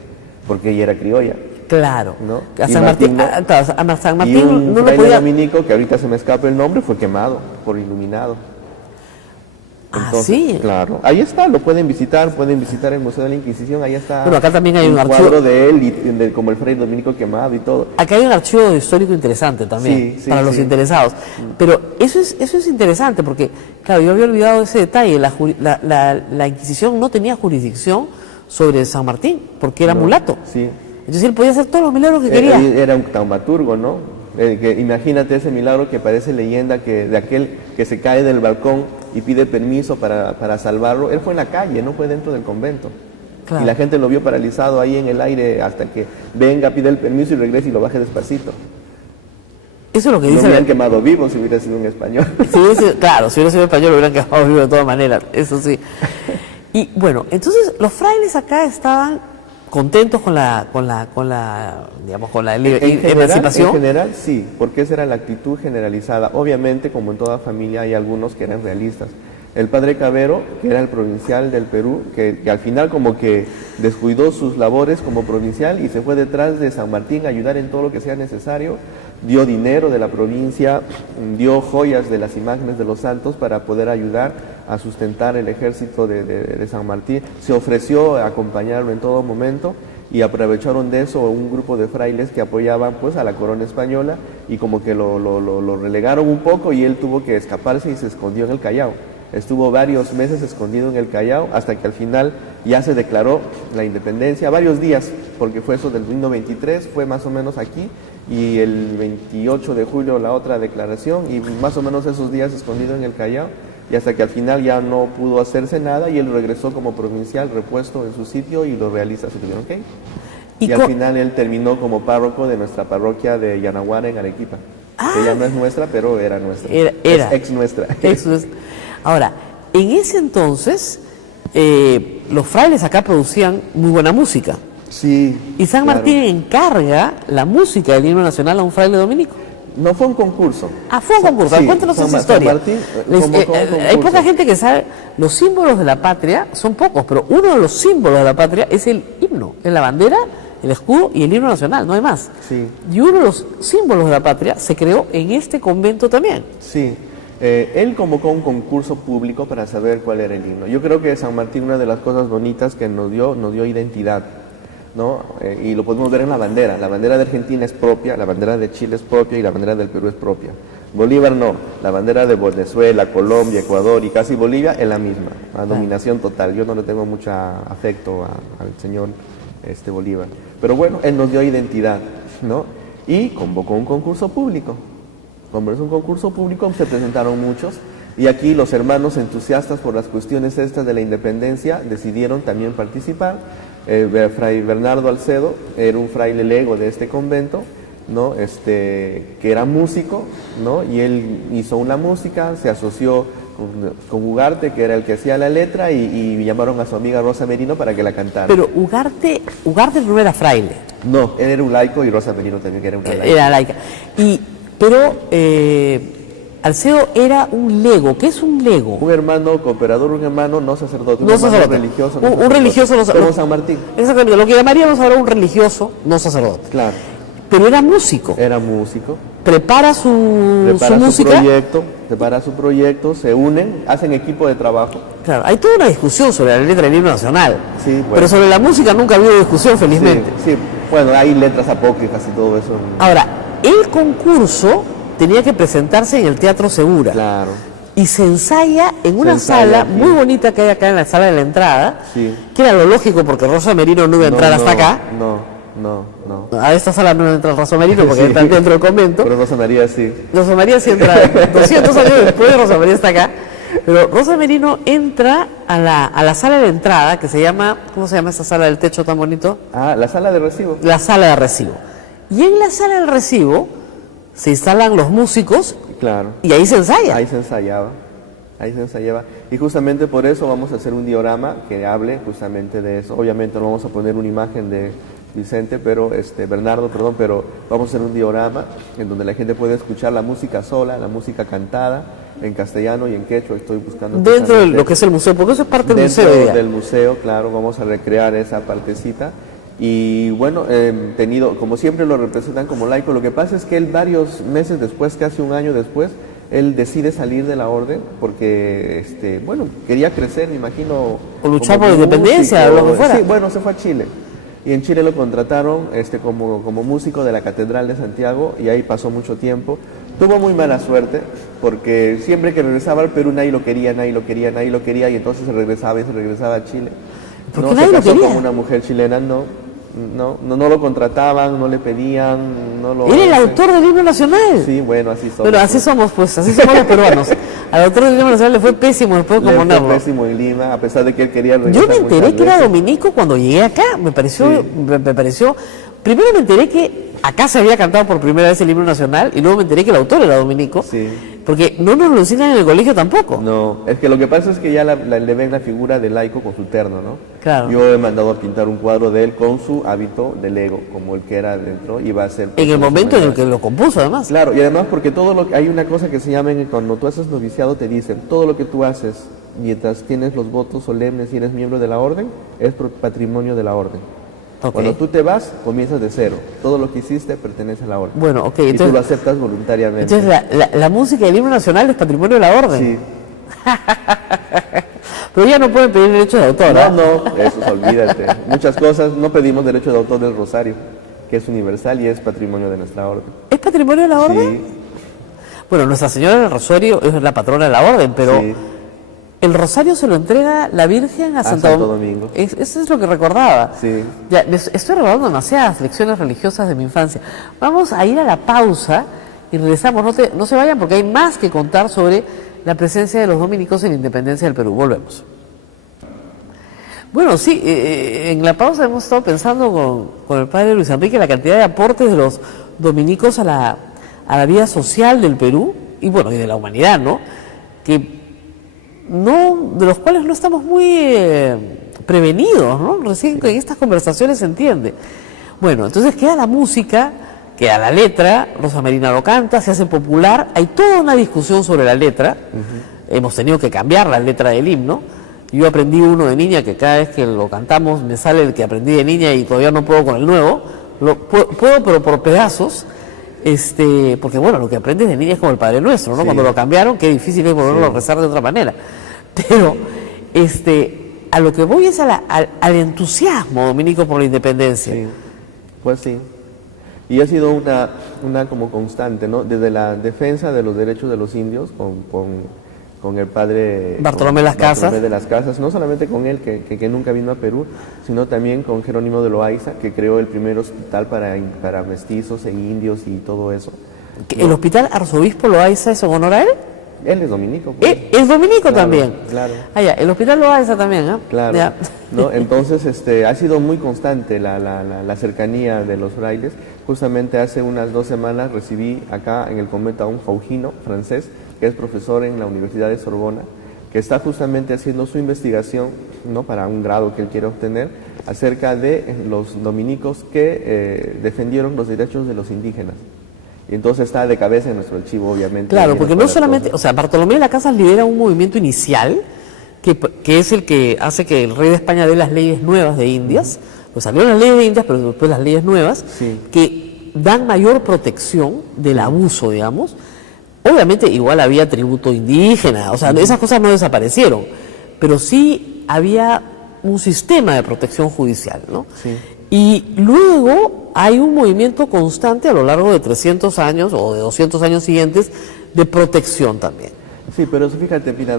Porque ella era criolla. Claro. ¿No? A Y San Martín, no. a San Y Martín un no lo fraile podía... dominico, que ahorita se me escapa el nombre, fue quemado por iluminado. Sí. Claro. Ahí está, lo pueden visitar el Museo de la Inquisición, ahí está. Bueno, acá también hay un archivo. cuadro de él, y como el fraile dominico quemado y todo. Acá hay un archivo histórico interesante también, Sí, sí, para los sí. interesados. Pero eso es interesante porque, claro, yo había olvidado ese detalle. La Inquisición no tenía jurisdicción sobre San Martín, porque era No, mulato. Sí. Entonces él podía hacer todos los milagros que quería. Era un taumaturgo, ¿no? Imagínate ese milagro que parece leyenda, que de aquel que se cae del balcón y pide permiso para salvarlo. Él fue en la calle, no fue dentro del convento. Claro. Y la gente lo vio paralizado ahí en el aire hasta que venga, pide el permiso y regrese y lo baje despacito. Eso es lo que Lo dice... hubieran quemado vivo si hubiera sido un español. Claro, si hubiera sido español lo hubieran quedado vivo de todas maneras, eso sí. Y bueno, entonces los frailes acá estaban contentos con la emancipación. En general, sí, porque esa era la actitud generalizada. Obviamente, como en toda familia, hay algunos que eran realistas. El padre Cavero, que era el provincial del Perú, que al final como que descuidó sus labores como provincial y se fue detrás de San Martín a ayudar en todo lo que sea necesario, dio dinero de la provincia, dio joyas de las imágenes de los santos para poder ayudar a sustentar el ejército de San Martín, se ofreció a acompañarlo en todo momento y aprovecharon de eso un grupo de frailes que apoyaban pues a la corona española y como que lo relegaron un poco y él tuvo que escaparse y se escondió en el Callao. Estuvo varios meses escondido en el Callao hasta que al final ya se declaró la independencia, varios días, porque fue eso del 1923, fue más o menos aquí, y el 28 de julio la otra declaración, y más o menos esos días escondido en el Callao, y hasta que al final ya no pudo hacerse nada y él regresó como provincial, repuesto en su sitio y los realistas se tuvieron que ir. Y al final él terminó como párroco de nuestra parroquia de Yanaguara en Arequipa, que ya no es nuestra, pero era nuestra. Era. Es ex nuestra. Ahora, en ese entonces, los frailes acá producían muy buena música. Sí. Y San Martín encarga la música del himno nacional a un fraile dominico. No fue un concurso. Fue un concurso. Cuéntanos esa historia. San Martín, hay poca gente que sabe, los símbolos de la patria son pocos, pero uno de los símbolos de la patria es el himno, es la bandera, el escudo y el himno nacional, no hay más. Sí. Y uno de los símbolos de la patria se creó en este convento también. Sí. Él convocó un concurso público para saber cuál era el himno. Yo creo que San Martín, una de las cosas bonitas que nos dio identidad, ¿no? Y lo podemos ver en la bandera. La bandera de Argentina es propia, la bandera de Chile es propia y la bandera del Perú es propia. Bolívar no, la bandera de Venezuela, Colombia, Ecuador y casi Bolivia es la misma, a dominación total. Yo no le tengo mucho afecto al señor Bolívar. Pero bueno, él nos dio identidad, ¿no? Y convocó un concurso público. Como es un concurso público, se presentaron muchos y aquí los hermanos entusiastas por las cuestiones estas de la independencia decidieron también participar. Fray Bernardo Alcedo era un fraile lego de este convento, ¿no? Que era músico, ¿no? Y él hizo una música, se asoció con Ugarte, que era el que hacía la letra, y llamaron a su amiga Rosa Merino para que la cantara. Pero Ugarte no era fraile. No, él era un laico y Rosa Merino también, que era una laica. Era laica. Pero Alcedo era un lego. ¿Qué es un lego? Un hermano cooperador, un hermano no sacerdote, no sacerdote. Religioso. Un religioso no sacerdote. Como San Martín. Exactamente, lo que llamaríamos ahora un religioso no sacerdote. Claro. Pero era músico. Era músico. Prepara su música. Prepara su proyecto, se unen, hacen equipo de trabajo. Claro, hay toda una discusión sobre la letra del himno nacional. Sí, bueno. Pero sobre la música nunca ha habido discusión, felizmente. Sí, bueno, hay letras apócrifas y todo eso. Ahora, el concurso tenía que presentarse en el Teatro Segura. Claro. Y se ensaya en una sala muy bonita que hay acá en la sala de la entrada, que era lo lógico porque Rosa Merino no iba a entrar hasta acá. No. A esta sala no entra Rosa Merino porque está dentro del convento. Pero Rosa María sí. Rosa María sí entra, 200 años después Rosa María está acá. Pero Rosa Merino entra a la sala de entrada que se llama, ¿cómo se llama esa sala del techo tan bonito? La sala de recibo. La sala de recibo. Y en la sala del recibo se instalan los músicos. Claro. Y ahí se ensaya. Ahí se ensayaba. Y justamente por eso vamos a hacer un diorama que hable justamente de eso. Obviamente no vamos a poner una imagen de Vicente, pero Bernardo, pero vamos a hacer un diorama en donde la gente puede escuchar la música sola, la música cantada en castellano y en quechua. Estoy buscando dentro de lo que es el museo, porque eso es parte del museo. Dentro del museo, claro, vamos a recrear esa partecita. Y bueno, como siempre lo representan como laico. Lo que pasa es que él varios meses después, casi un año después, él decide salir de la orden porque, quería crecer, me imagino. O luchar por la independencia, o lo que fuera. Sí, bueno, se fue a Chile. Y en Chile lo contrataron como músico de la Catedral de Santiago y ahí pasó mucho tiempo. Tuvo muy mala suerte porque siempre que regresaba al Perú nadie lo quería y entonces se regresaba a Chile. ¿Por no qué nadie se lo casó quería? con una mujer chilena, no lo contrataban, no le pedían, no lo... Era el autor del himno nacional. Sí, bueno, así somos. Pero así somos, pues, así somos los peruanos. Al autor del libro nacional le fue pésimo después Le como fue no. pésimo en Lima, a pesar de que él quería Yo regresar me enteré muchas que era veces. dominico cuando llegué acá. Me pareció, Sí. me pareció. Primero me enteré que acá se había cantado por primera vez el himno nacional y luego me enteré que el autor era dominico. Sí. Porque no nos lo enseñan en el colegio tampoco. No, es que lo que pasa es que ya le ven la figura del laico con su terno, ¿no? Claro. Yo he mandado a pintar un cuadro de él con su hábito de lego, como el que era dentro, y va a ser... En el momento en el que lo compuso, además. Claro, y además porque hay una cosa que se llama, cuando tú haces noviciado te dicen, todo lo que tú haces mientras tienes los votos solemnes y eres miembro de la orden, es patrimonio de la orden. Ok. Cuando tú te vas, comienzas de cero. Todo lo que hiciste pertenece a la orden. Bueno, ok, y tú entonces- lo aceptas voluntariamente. Entonces la música del himno nacional es patrimonio de la orden. Sí. Pero ya no pueden pedir derechos de autor. ¿ah? No, eso olvídate. Muchas cosas, no pedimos derecho de autor del rosario, que es universal y es patrimonio de nuestra orden. ¿Es patrimonio de la orden? Sí, Bueno, Nuestra Señora del Rosario es la patrona de la orden, pero sí. el rosario se lo entrega la Virgen a Santo Domingo. Eso es lo que recordaba. Sí. Ya, estoy recordando demasiadas lecciones religiosas de mi infancia. Vamos a ir a la pausa y regresamos. No se vayan porque hay más que contar sobre la presencia de los dominicos en la independencia del Perú. Volvemos. Bueno, sí, en la pausa hemos estado pensando con el padre Luis Enrique la cantidad de aportes de los dominicos a la vida social del Perú y bueno, y de la humanidad, ¿no? Que no, de los cuales no estamos muy prevenidos, ¿no? Recién en estas conversaciones se entiende. Bueno, entonces queda la música, queda la letra, Rosa Marina lo canta, se hace popular, hay toda una discusión sobre la letra, hemos tenido que cambiar la letra del himno. Yo aprendí uno de niña que cada vez que lo cantamos me sale el que aprendí de niña y todavía no puedo con el nuevo, puedo pero por pedazos. Porque bueno, lo que aprendes de niña es como el Padre Nuestro, ¿no? Sí. Cuando lo cambiaron, qué difícil es volverlo a rezar de otra manera. Pero, a lo que voy es al entusiasmo dominico por la independencia. Sí, pues sí. Y ha sido una como constante, ¿no? Desde la defensa de los derechos de los indios con el padre Bartolomé Las Casas. Bartolomé de las Casas, no solamente con él, que nunca vino a Perú, sino también con Jerónimo de Loaiza, que creó el primer hospital para mestizos e indios y todo eso. ¿El hospital Arzobispo Loaiza es en honor a él? Él es dominico. pues. ¿Es dominico Claro, también? claro. Ah, ya, el hospital Loaiza también, ¿ah? Claro, Ya. ¿no? Entonces ha sido muy constante la cercanía de los frailes. Justamente hace unas 2 semanas recibí acá en el convento a un faugino francés que es profesor en la Universidad de Sorbona, que está justamente haciendo su investigación, ¿no? Para un grado que él quiere obtener acerca de los dominicos que defendieron los derechos de los indígenas. Y entonces está de cabeza en nuestro archivo, obviamente. Claro, viene porque todas no las solamente, cosas. o sea, Bartolomé de las Casas lidera un movimiento inicial que es el que hace que el rey de España dé las leyes nuevas de Indias, pues salieron las leyes de Indias, pero después las leyes nuevas, Sí. que dan mayor protección del abuso, digamos. Obviamente igual había tributo indígena, o sea, esas cosas no desaparecieron, pero sí había un sistema de protección judicial, ¿no? Sí. Y luego hay un movimiento constante a lo largo de 300 años o de 200 años siguientes de protección también. Sí, pero fíjate, mira,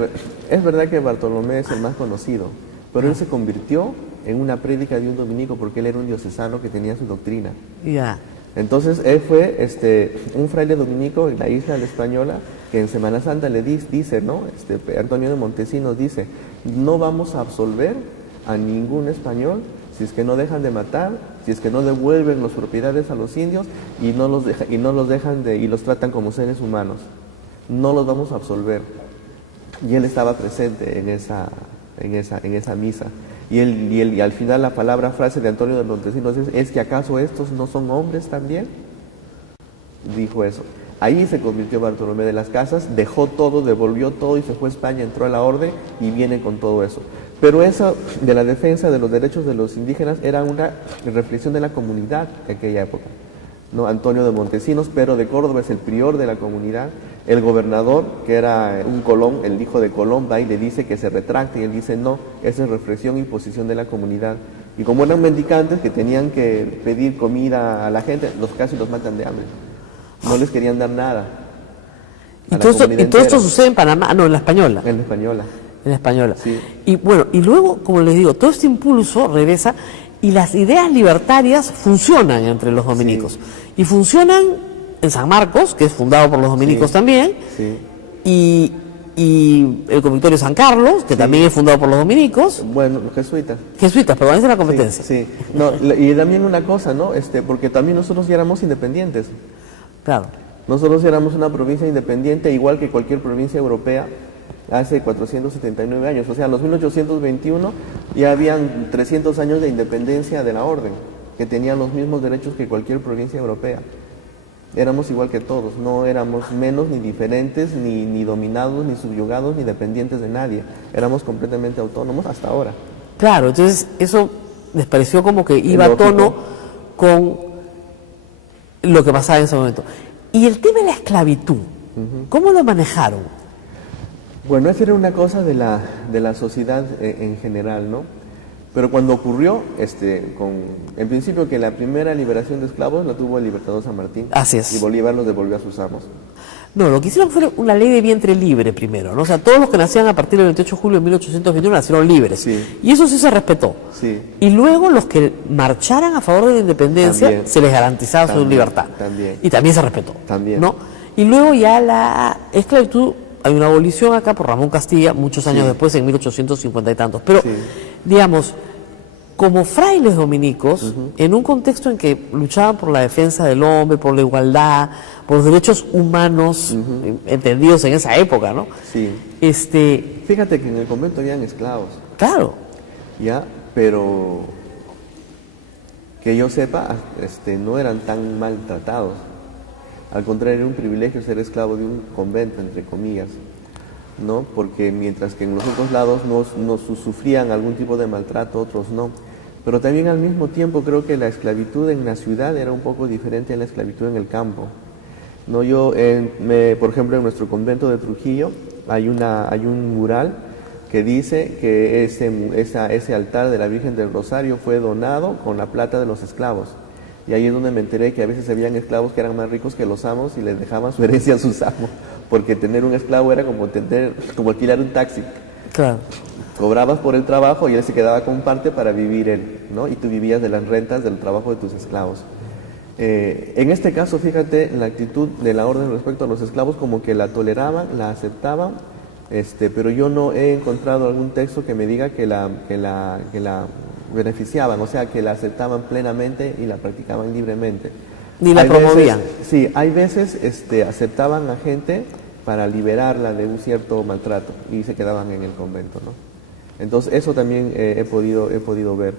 es verdad que Bartolomé es el más conocido, pero él se convirtió en una prédica de un dominico porque él era un diocesano que tenía su doctrina. Ya. Entonces él fue un fraile dominico en la isla de la Española que en Semana Santa le dice, ¿no? Antonio de Montesinos dice, no vamos a absolver a ningún español si es que no dejan de matar, si es que no devuelven las propiedades a los indios y no los dejan y los tratan como seres humanos. No los vamos a absolver. Y él estaba presente en esa misa. Y al final la frase de Antonio de Montesinos es que ¿acaso estos no son hombres también? Dijo eso. Ahí se convirtió Bartolomé de las Casas, dejó todo, devolvió todo y se fue a España, entró a la orden y viene con todo eso. Pero eso de la defensa de los derechos de los indígenas era una reflexión de la comunidad de aquella época. ¿No? Antonio de Montesinos, pero de Córdoba, es el prior de la comunidad. El gobernador, que era un Colón, el hijo de Colón, va y le dice que se retracte y él dice no, esa es reflexión y posición de la comunidad. Y como eran mendicantes que tenían que pedir comida a la gente, los casi los matan de hambre. No les querían dar nada. Y todo esto sucede en Panamá, no, en la Española. En la Española. En la Española. Sí. Y bueno, y luego, como les digo, todo este impulso regresa y las ideas libertarias funcionan entre los dominicos. Sí. Y funcionan en San Marcos, que es fundado por los dominicos Sí. también, Sí. y y el Convictorio San Carlos, que también es fundado por los dominicos. Bueno, los jesuitas. Jesuitas, perdón, esa es la competencia. Sí, sí. No, y también una cosa, ¿no? Porque también nosotros ya éramos independientes. Claro. Nosotros éramos una provincia independiente, igual que cualquier provincia europea, hace 479 años. O sea, en los 1821 ya habían 300 años de independencia de la orden, que tenían los mismos derechos que cualquier provincia europea. Éramos igual que todos, no éramos menos ni diferentes, ni dominados, ni subyugados, ni dependientes de nadie. Éramos completamente autónomos hasta ahora. Claro, entonces eso les pareció como que iba a Lógico. tono con lo que pasaba en ese momento. Y el tema de la esclavitud, ¿cómo lo manejaron? Bueno, esa era una cosa de la sociedad en general, ¿no? Pero cuando ocurrió, en principio que la primera liberación de esclavos la tuvo el libertador San Martín. Así es. Y Bolívar los devolvió a sus amos. No, lo que hicieron fue una ley de vientre libre primero, ¿no? O sea, todos los que nacían a partir del 28 de julio de 1821 nacieron libres. Sí. Y eso sí se respetó. Sí. Y luego los que marcharan a favor de la independencia, También. se les garantizaba su También, libertad. también. Y también se respetó. También. ¿No? Y luego ya la esclavitud, hay una abolición acá por Ramón Castilla, muchos años después, en 1850 y tantos. Pero, Sí. digamos, como frailes dominicos, en un contexto en que luchaban por la defensa del hombre, por la igualdad, por los derechos humanos, entendidos en esa época, ¿no? Sí. Fíjate que en el convento habían esclavos, Claro, ¿ya? Pero que yo sepa, no eran tan maltratados. Al contrario, era un privilegio ser esclavo de un convento, entre comillas, ¿no? Porque mientras que en los otros lados no sufrían algún tipo de maltrato, otros no. Pero también al mismo tiempo creo que la esclavitud en la ciudad era un poco diferente a la esclavitud en el campo. ¿No? Por ejemplo, en nuestro convento de Trujillo hay un mural que dice que ese altar de la Virgen del Rosario fue donado con la plata de los esclavos. Y ahí es donde me enteré que a veces habían esclavos que eran más ricos que los amos y les dejaban su herencia a sus amos, porque tener un esclavo era como alquilar un taxi. claro. Cobrabas por el trabajo y él se quedaba con parte para vivir él, ¿no? Y tú vivías de las rentas del trabajo de tus esclavos. En este caso, fíjate, la actitud de la orden respecto a los esclavos como que la toleraban, la aceptaban, pero yo no he encontrado algún texto que me diga que la beneficiaban, o sea, que la aceptaban plenamente y la practicaban libremente. Ni la promovían. Sí, hay veces aceptaban a gente para liberarla de un cierto maltrato y se quedaban en el convento, ¿no? Entonces eso también he podido ver.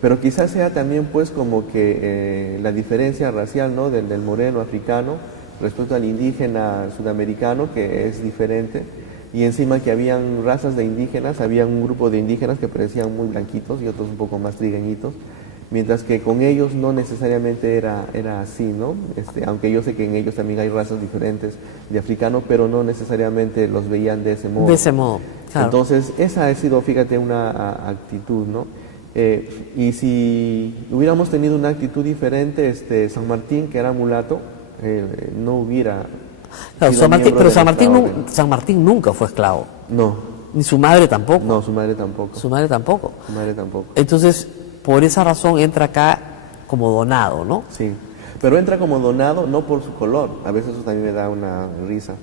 Pero quizás sea también pues como que la diferencia racial, ¿no? del moreno africano respecto al indígena sudamericano, que es diferente. Y encima que habían razas de indígenas, había un grupo de indígenas que parecían muy blanquitos y otros un poco más trigueñitos, mientras que con ellos no necesariamente era así, ¿no? Aunque yo sé que en ellos también hay razas diferentes de africanos, pero no necesariamente los veían de ese modo. De ese modo, claro. Entonces, esa ha sido, fíjate, una actitud, ¿no? Y si hubiéramos tenido una actitud diferente, San Martín, que era mulato, no hubiera... Claro, sido miembro pero de nuestra orden. San Martín nunca fue esclavo. No, Ni su madre tampoco. no, su madre tampoco. Su madre tampoco. Su madre tampoco. Entonces, por esa razón entra acá como donado, ¿no? Sí, pero entra como donado no por su color, a veces eso también me da una risa.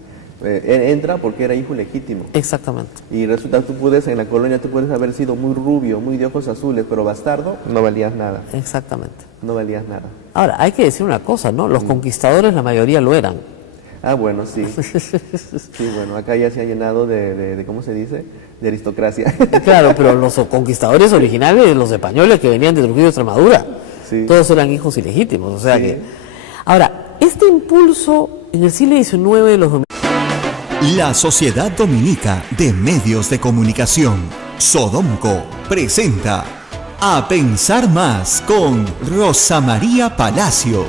Entra porque era hijo legítimo. Exactamente. Y resulta que en la colonia tú puedes haber sido muy rubio, muy de ojos azules, pero bastardo, no valías nada, Exactamente. no valías nada. Ahora, hay que decir una cosa, ¿no? Los conquistadores, la mayoría lo eran. Ah, bueno, sí. Sí, bueno, acá ya se ha llenado de ¿cómo se dice? De aristocracia. Claro, pero los conquistadores originales, los españoles que venían de Trujillo y Extremadura, Sí. todos eran hijos ilegítimos. O sea Sí. que. Ahora, este impulso en el siglo XIX de los La Sociedad Dominica de Medios de Comunicación, Sodomco, presenta A Pensar Más con Rosa María Palacios.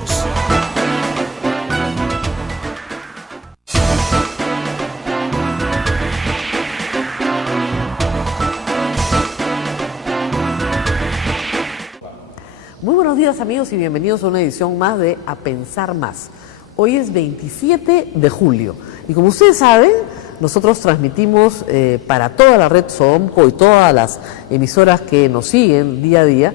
Muy buenos días, amigos, y bienvenidos a una edición más de A Pensar Más. Hoy es 27 de julio y como ustedes saben, nosotros transmitimos para toda la red Sodomco y todas las emisoras que nos siguen día a día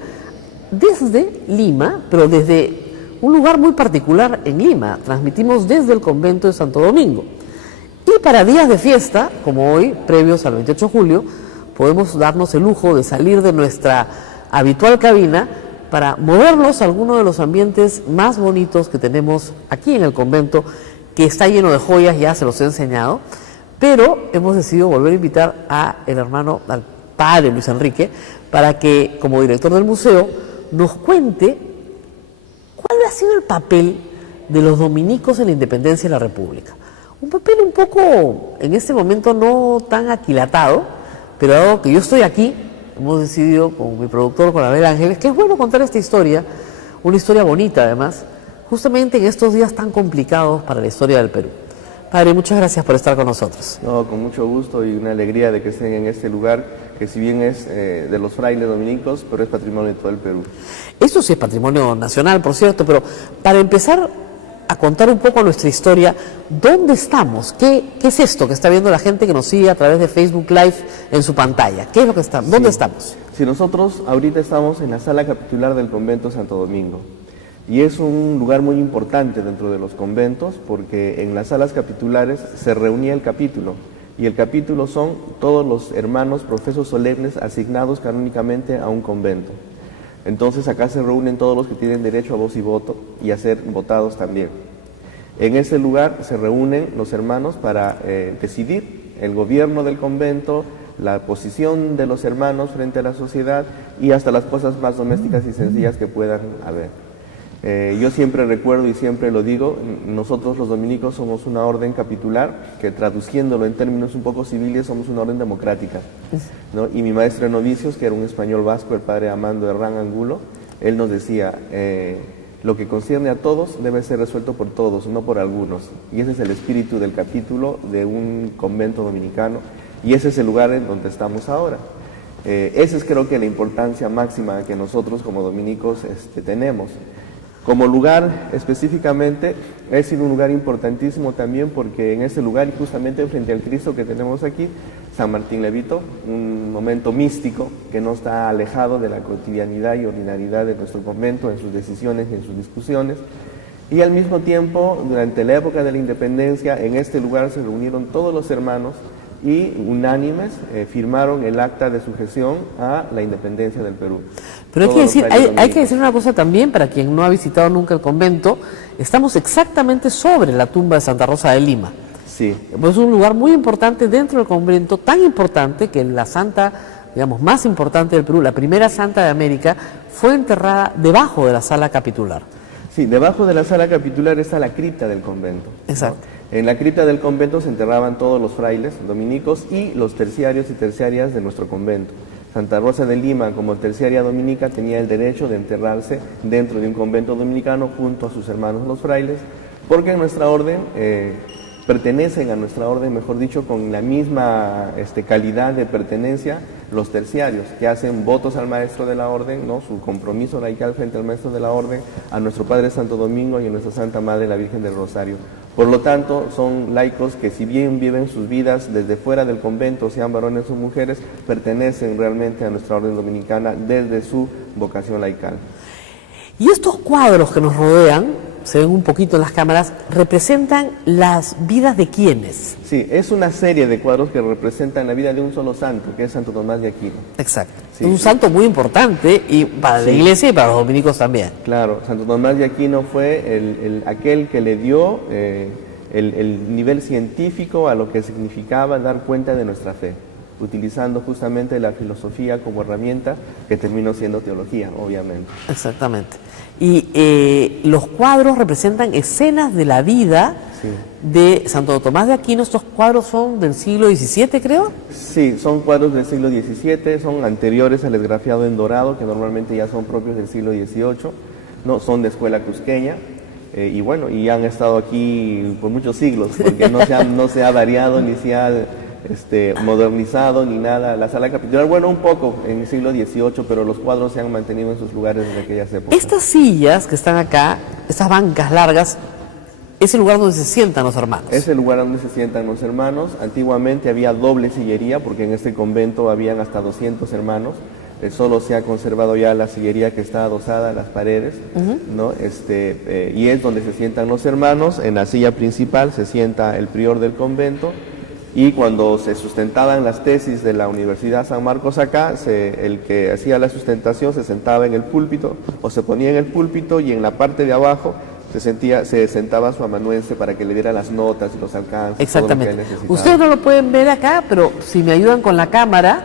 desde Lima, pero desde un lugar muy particular en Lima. Transmitimos desde el convento de Santo Domingo. Y para días de fiesta, como hoy, previos al 28 de julio, podemos darnos el lujo de salir de nuestra habitual cabina para movernos a alguno de los ambientes más bonitos que tenemos aquí en el convento, que está lleno de joyas, ya se los he enseñado, pero hemos decidido volver a invitar al padre Luis Enrique, para que, como director del museo, nos cuente cuál ha sido el papel de los dominicos en la independencia de la República. Un papel un poco, en este momento, no tan aquilatado, pero dado que yo estoy aquí, hemos decidido con mi productor, con Abel Ángeles, que es bueno contar esta historia, una historia bonita además, justamente en estos días tan complicados para la historia del Perú. Padre, muchas gracias por estar con nosotros. No, con mucho gusto y una alegría de que estén en este lugar, que si bien es de los frailes dominicos, pero es patrimonio de todo el Perú. Eso sí es patrimonio nacional, por cierto, pero para empezar a contar un poco nuestra historia, ¿dónde estamos? ¿Qué es esto que está viendo la gente que nos sigue a través de Facebook Live en su pantalla? ¿Qué es lo que estamos? ¿Dónde estamos? Sí, nosotros ahorita estamos en la sala capitular del convento Santo Domingo. Y es un lugar muy importante dentro de los conventos porque en las salas capitulares se reunía el capítulo. Y el capítulo son todos los hermanos profesos solemnes asignados canónicamente a un convento. Entonces acá se reúnen todos los que tienen derecho a voz y voto y a ser votados también. En ese lugar se reúnen los hermanos para decidir el gobierno del convento, la posición de los hermanos frente a la sociedad y hasta las cosas más domésticas y sencillas que puedan haber. Yo siempre recuerdo y siempre lo digo, nosotros los dominicos somos una orden capitular, que traduciéndolo en términos un poco civiles somos una orden democrática, ¿no? Y mi maestro de novicios, que era un español vasco, el padre Amando Herrán Angulo, él nos decía, lo que concierne a todos debe ser resuelto por todos, no por algunos. Y ese es el espíritu del capítulo de un convento dominicano, y ese es el lugar en donde estamos ahora. Esa es creo que la importancia máxima que nosotros como dominicos tenemos. Como lugar específicamente, ha sido un lugar importantísimo también porque en ese lugar, y justamente frente al Cristo que tenemos aquí, San Martín Levito, un momento místico que no está alejado de la cotidianidad y ordinariedad de nuestro convento en sus decisiones y en sus discusiones. Y al mismo tiempo, durante la época de la independencia, en este lugar se reunieron todos los hermanos y unánimes firmaron el acta de sujeción a la independencia del Perú. Pero hay que decir una cosa también, para quien no ha visitado nunca el convento, estamos exactamente sobre la tumba de Santa Rosa de Lima. Sí. Pues es un lugar muy importante dentro del convento, tan importante que la santa, digamos, más importante del Perú, la primera santa de América, fue enterrada debajo de la sala capitular. Sí, debajo de la sala capitular está la cripta del convento. Exacto. ¿No? En la cripta del convento se enterraban todos los frailes dominicos y los terciarios y terciarias de nuestro convento. Santa Rosa de Lima, como terciaria dominica, tenía el derecho de enterrarse dentro de un convento dominicano junto a sus hermanos los frailes, porque en nuestra orden, pertenecen a nuestra orden, mejor dicho, con la misma calidad de pertenencia los terciarios, que hacen votos al maestro de la orden, ¿no? Su compromiso laical frente al maestro de la orden, a nuestro Padre Santo Domingo y a nuestra Santa Madre la Virgen del Rosario. Por lo tanto, son laicos que si bien viven sus vidas desde fuera del convento, sean varones o mujeres, pertenecen realmente a nuestra orden dominicana desde su vocación laical. Y estos cuadros que nos rodean, se ven un poquito en las cámaras, representan las vidas de quiénes. Sí, es una serie de cuadros que representan la vida de un solo santo, que es Santo Tomás de Aquino. Exacto. Sí, un santo muy importante y para la iglesia y para los dominicos también. Claro, Santo Tomás de Aquino fue aquel que le dio el nivel científico a lo que significaba dar cuenta de nuestra fe, utilizando justamente la filosofía como herramienta, que terminó siendo teología, obviamente. Exactamente. Y los cuadros representan escenas de la vida de Santo Tomás de Aquino. Estos cuadros son del siglo XVII, creo. Sí, son cuadros del siglo XVII, son anteriores al esgrafiado en dorado, que normalmente ya son propios del siglo XVIII, no son de escuela cusqueña. Y bueno, y han estado aquí por muchos siglos, porque no se ha variado ni se ha modernizado ni nada. La sala capitular, bueno, un poco en el siglo XVIII, pero los cuadros se han mantenido en sus lugares desde aquellas épocas. Estas sillas que están acá, estas bancas largas, es el lugar donde se sientan los hermanos. Es el lugar donde se sientan los hermanos. Antiguamente había doble sillería, porque en este convento habían hasta 200 hermanos. Solo se ha conservado ya la sillería que está adosada a las paredes, ¿no? Y es donde se sientan los hermanos. En la silla principal se sienta el prior del convento y cuando se sustentaban las tesis de la Universidad San Marcos acá, el que hacía la sustentación se sentaba en el púlpito o se ponía en el púlpito y en la parte de abajo se sentaba su amanuense para que le diera las notas y los alcances. Exactamente. Todo lo que él necesitaba. Ustedes no lo pueden ver acá, pero si me ayudan con la cámara,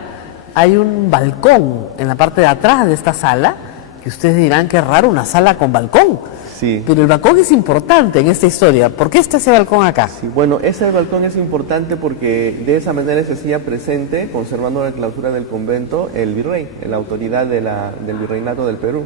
hay un balcón en la parte de atrás de esta sala, que ustedes dirán que raro una sala con balcón. Sí. Pero el balcón es importante en esta historia. ¿Por qué está ese balcón acá? Sí, bueno, ese balcón es importante porque de esa manera se hacía presente, conservando la clausura del convento, el virrey, la autoridad del virreinato del Perú.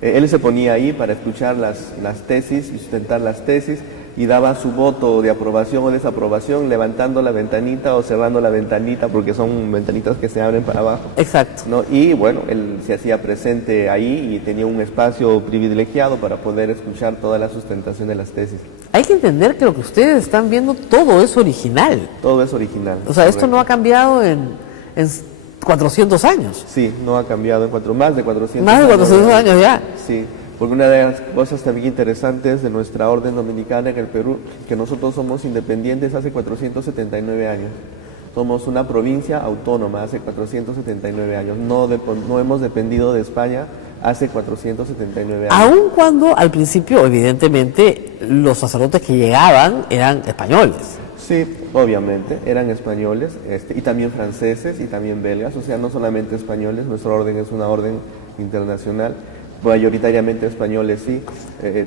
Él se ponía ahí para escuchar las tesis y sustentar las tesis y daba su voto de aprobación o desaprobación levantando la ventanita o cerrando la ventanita, porque son ventanitas que se abren para abajo. Exacto. ¿No? Y bueno, él se hacía presente ahí y tenía un espacio privilegiado para poder escuchar toda la sustentación de las tesis. Hay que entender que lo que ustedes están viendo, todo es original. Todo es original. O sea, esto correcto. no ha cambiado en 400 años. Sí, no ha cambiado en más de 400 Más de 400 años ya. Sí, porque una de las cosas también interesantes de nuestra orden dominicana en el Perú, que nosotros somos independientes hace 479 años. Somos una provincia autónoma hace 479 años. No hemos dependido de España hace 479 años. Aun cuando al principio, evidentemente, los sacerdotes que llegaban eran españoles. Sí, obviamente, eran españoles, y también franceses y también belgas, o sea, no solamente españoles, nuestra orden es una orden internacional, mayoritariamente españoles, sí.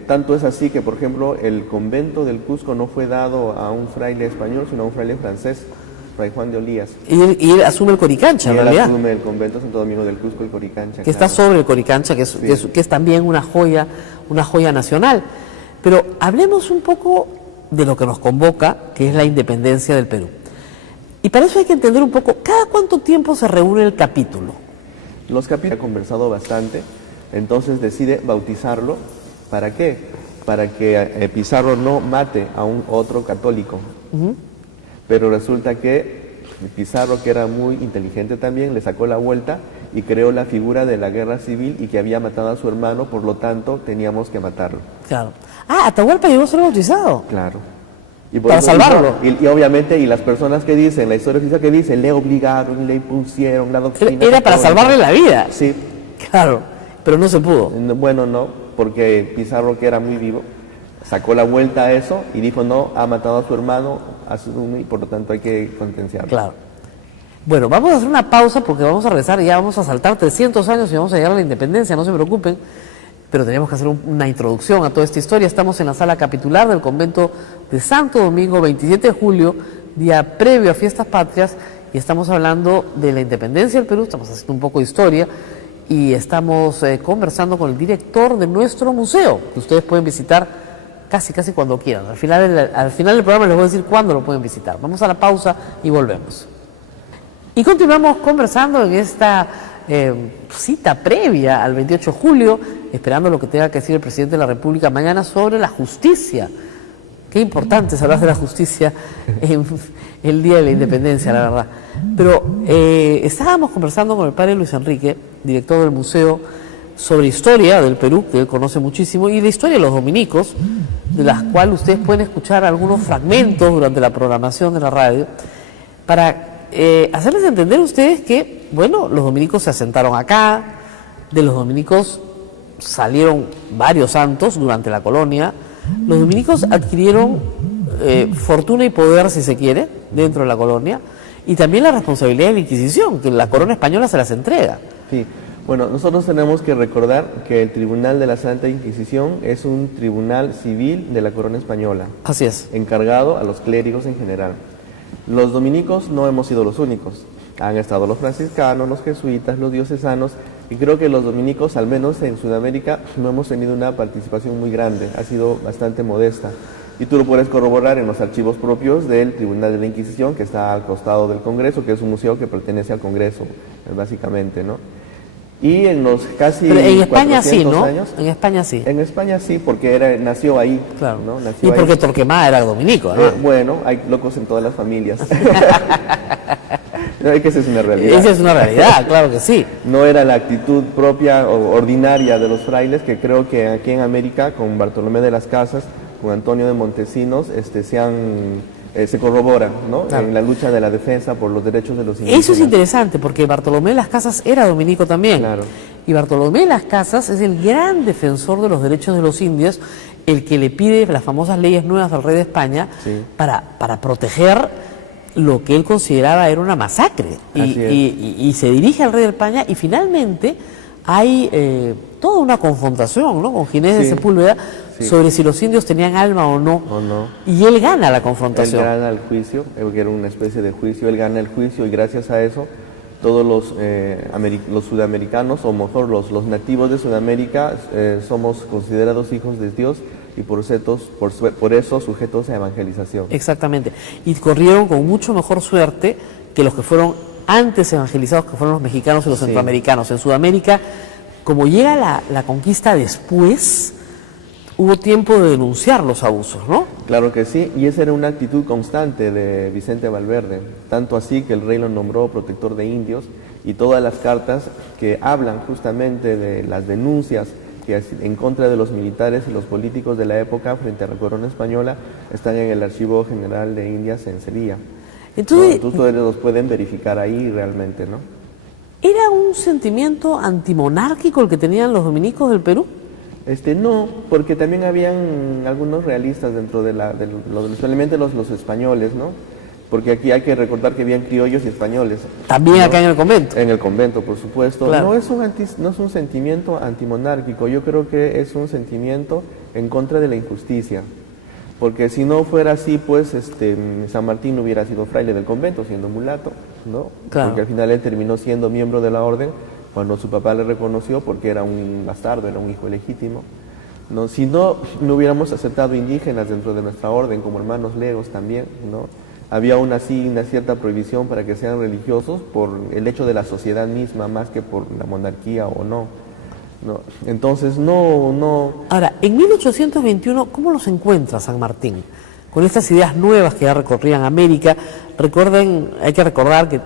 Tanto es así que, por ejemplo, el convento del Cusco no fue dado a un fraile español, sino a un fraile francés, Fray Juan de Olías. Y él asume el Coricancha, Y en él realidad. asume el convento Santo Domingo del Cusco, el Coricancha. Que está sobre el Coricancha, que es también una joya nacional. Pero hablemos un poco de lo que nos convoca, que es la independencia del Perú. Y para eso hay que entender un poco, ¿cada cuánto tiempo se reúne el capítulo? Los capítulos han conversado bastante, entonces decide bautizarlo. ¿Para qué? Para que Pizarro no mate a un otro católico. Pero resulta que Pizarro, que era muy inteligente también, le sacó la vuelta y creó la figura de la guerra civil y que había matado a su hermano, por lo tanto teníamos que matarlo. Claro. Ah, Atahualpa llegó a ser bautizado. Claro. Y por Para eso salvarlo. y obviamente, y las personas que dicen, la historia oficial que dice, le obligaron, le impusieron la doctrina. Era para católica. salvarle la vida. Sí. Claro, pero no se pudo. Bueno, no, porque Pizarro, que era muy vivo, sacó la vuelta a eso y dijo, no, ha matado a su hermano, y por lo tanto hay que sentenciarlo. Claro. Bueno, vamos a hacer una pausa porque vamos a regresar y ya vamos a saltar 300 años y vamos a llegar a la independencia, no se preocupen. Pero tenemos que hacer una introducción a toda esta historia. Estamos en la sala capitular del convento de Santo Domingo, 27 de julio, día previo a Fiestas Patrias, y estamos hablando de la independencia del Perú, estamos haciendo un poco de historia, y estamos conversando con el director de nuestro museo, que ustedes pueden visitar casi cuando quieran. Al final del programa les voy a decir cuándo lo pueden visitar. Vamos a la pausa y volvemos. Y continuamos conversando en esta cita previa al 28 de julio, esperando lo que tenga que decir el presidente de la República mañana sobre la justicia. Qué importante es hablar de la justicia en el Día de la Independencia, la verdad. Pero estábamos conversando con el padre Luis Enrique, director del museo, sobre historia del Perú, que él conoce muchísimo, y la historia de los dominicos, de las cuales ustedes pueden escuchar algunos fragmentos durante la programación de la radio, para hacerles entender a ustedes que, bueno, los dominicos se asentaron acá, de los dominicos salieron varios santos durante la colonia, los dominicos adquirieron fortuna y poder, si se quiere, dentro de la colonia, y también la responsabilidad de la Inquisición, que la corona española se las entrega. Sí, bueno, nosotros tenemos que recordar que el Tribunal de la Santa Inquisición es un tribunal civil de la corona española. Así es. Encargado a los clérigos en general. Los dominicos no hemos sido los únicos. Han estado los franciscanos, los jesuitas, los diocesanos, y creo que los dominicos, al menos en Sudamérica, no hemos tenido una participación muy grande, ha sido bastante modesta. Y tú lo puedes corroborar en los archivos propios del Tribunal de la Inquisición, que está al costado del Congreso, que es un museo que pertenece al Congreso, básicamente, ¿no? Y en los casi Pero en España sí, ¿no? años, En España sí. En España sí, porque nació ahí. Claro. ¿no? Nació Y porque ahí. Torquemada era dominico, ¿no? Bueno, hay locos en todas las familias. No, es que esa es una realidad. Esa es una realidad, claro que sí. No era la actitud propia o ordinaria de los frailes, que creo que aquí en América, con Bartolomé de las Casas, con Antonio de Montesinos, se han se corroboran, ¿no? Claro. En la lucha de la defensa por los derechos de los indígenas. Eso es interesante porque Bartolomé de las Casas era dominico también. Claro. Y Bartolomé de las Casas es el gran defensor de los derechos de los indios, el que le pide las famosas leyes nuevas al rey de España Sí. para proteger lo que él consideraba era una masacre. Así es. Y se dirige al rey de España y finalmente hay toda una confrontación, ¿no?, con Ginés de Sí. Sepúlveda Sí. sobre si los indios tenían alma o no. ¿O no? Y él gana la Él confrontación. gana el juicio, que era una especie de juicio, él gana el juicio y gracias a eso todos los sudamericanos, o mejor los nativos de Sudamérica, somos considerados hijos de Dios y por eso sujetos a evangelización. Exactamente. Y corrieron con mucho mejor suerte que los que fueron antes evangelizados, que fueron los mexicanos y los Sí. centroamericanos. En Sudamérica, como llega la conquista después, hubo tiempo de denunciar los abusos, ¿no? Claro que sí, y esa era una actitud constante de Vicente Valverde, tanto así que el rey lo nombró protector de indios y todas las cartas que hablan justamente de las denuncias en contra de los militares y los políticos de la época frente a la corona española están en el Archivo General de Indias en Sevilla. Entonces, Entonces ustedes los pueden verificar ahí realmente, ¿no? ¿era un sentimiento antimonárquico el que tenían los dominicos del Perú? No, porque también habían algunos realistas dentro especialmente los españoles, ¿no? Porque aquí hay que recordar que habían criollos y españoles. También ¿no? acá en el convento. En el convento, por supuesto. Claro. No es un sentimiento antimonárquico, yo creo que es un sentimiento en contra de la injusticia. Porque si no fuera así, pues San Martín no hubiera sido fraile del convento, siendo mulato, ¿no? Claro. Porque al final él terminó siendo miembro de la orden cuando su papá le reconoció porque era un bastardo, era un hijo legítimo. ¿No? Si no hubiéramos aceptado indígenas dentro de nuestra orden como hermanos legos también, ¿no? Había una cierta prohibición para que sean religiosos por el hecho de la sociedad misma más que por la monarquía o no. ¿No? Entonces no. Ahora, en 1821, ¿cómo los encuentra San Martín? Con estas ideas nuevas que ya recorrían América. Hay que recordar que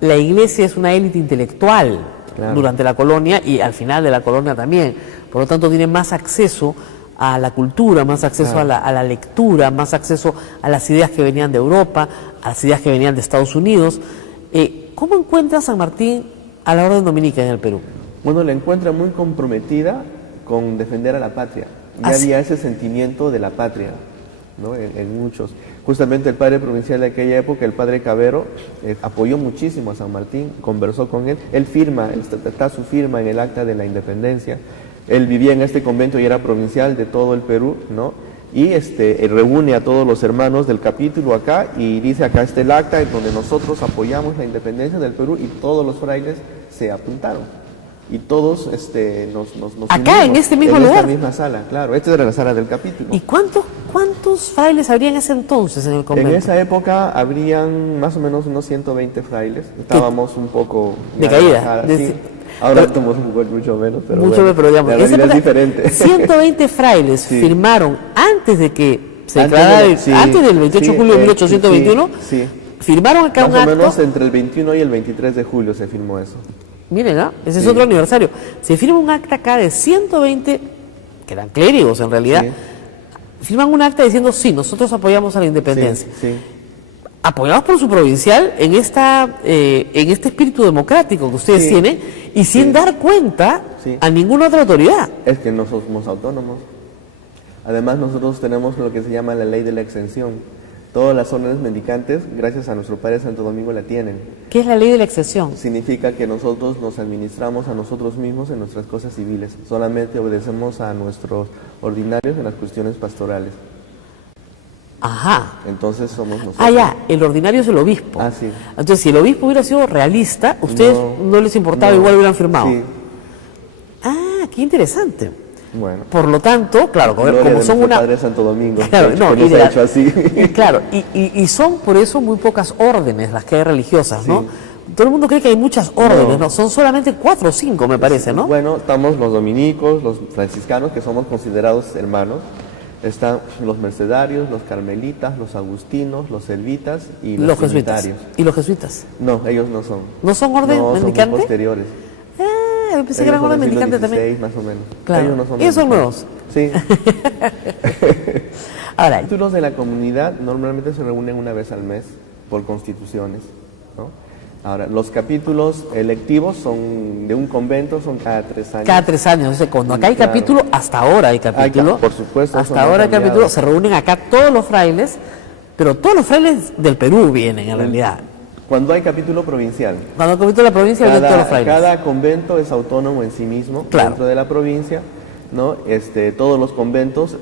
la iglesia es una élite intelectual. Claro. Durante la colonia y al final de la colonia también. Por lo tanto, tiene más acceso a la cultura, más acceso claro. a la lectura, más acceso a las ideas que venían de Europa, a las ideas que venían de Estados Unidos. ¿Cómo encuentra San Martín a la orden dominica en el Perú? Bueno, la encuentra muy comprometida con defender a la patria. Ya había ese sentimiento de la patria, ¿no? En muchos. Justamente el padre provincial de aquella época, el padre Cabero, apoyó muchísimo a San Martín, conversó con él. Él está su firma en el acta de la independencia. Él vivía en este convento y era provincial de todo el Perú, ¿no? Y reúne a todos los hermanos del capítulo acá y dice: acá está el acta en donde nosotros apoyamos la independencia del Perú, y todos los frailes se apuntaron. Y todos nos acá, en este mismo lugar. En esta misma sala, claro. Esta era la sala del capítulo. ¿Y cuántos frailes habría en ese entonces en el convento? En esa época habrían más o menos unos 120 frailes. Estábamos un poco... de caída. Sí. Ahora estamos mucho menos, pero digamos, la realidad es diferente. 120 frailes Sí. firmaron antes de que se declarara, antes del 28 de julio de 1821, sí. Firmaron acá un acto. Más o menos entre el 21 y el 23 de julio se firmó eso. Miren, ese es otro aniversario. Se firma un acta acá de 120, que eran clérigos en realidad, firman un acta diciendo: sí, nosotros apoyamos a la independencia. Sí. Apoyados por su provincial en este espíritu democrático que ustedes tienen, y sin dar cuenta a ninguna otra autoridad. Es que no somos autónomos. Además, nosotros tenemos lo que se llama la ley de la exención. Todas las órdenes mendicantes, gracias a nuestro Padre Santo Domingo, la tienen. ¿Qué es la ley de la exención? Significa que nosotros nos administramos a nosotros mismos en nuestras cosas civiles. Solamente obedecemos a nuestros ordinarios en las cuestiones pastorales. Ajá. Entonces somos nosotros. Ah, ya, el ordinario es el obispo. Ah, sí. Entonces, si el obispo hubiera sido realista, ustedes no les importaba, igual hubieran firmado. Sí. Ah, qué interesante. Bueno. Por lo tanto, claro, como son una... Padre Santo Domingo, claro, que nos ha hecho así. Claro, y son por eso muy pocas órdenes las que hay religiosas, ¿no? Sí. Todo el mundo cree que hay muchas órdenes, ¿no? Son solamente 4 o 5, me parece, ¿no? Bueno, estamos los dominicos, los franciscanos, que somos considerados hermanos. Están los mercedarios, los carmelitas, los agustinos, los selvitas y los jesuitas. trinitarios. ¿Y los jesuitas? No, ellos no son. ¿No son orden mendicante? Son posteriores. Yo pensé que eran orden mendicante también. Más o menos. Claro. Ellos no son nuevos. Sí. Ahora, Los capítulos de la comunidad normalmente se reúnen una vez al mes por constituciones, ¿no? Ahora, los capítulos electivos son de un convento, son cada 3 años. cada 3 años, o sea, cuando acá hay Claro. capítulo, hasta ahora hay capítulo. Por supuesto, eso hasta no ha ahora hay cambiado. capítulo, se reúnen acá todos los frailes, pero todos los frailes del Perú vienen en realidad. Cuando hay capítulo provincial. Cuando hay capítulo de la provincia vienen todos los frailes. Cada convento es autónomo en sí mismo, Claro. dentro de la provincia, ¿no? Todos los conventos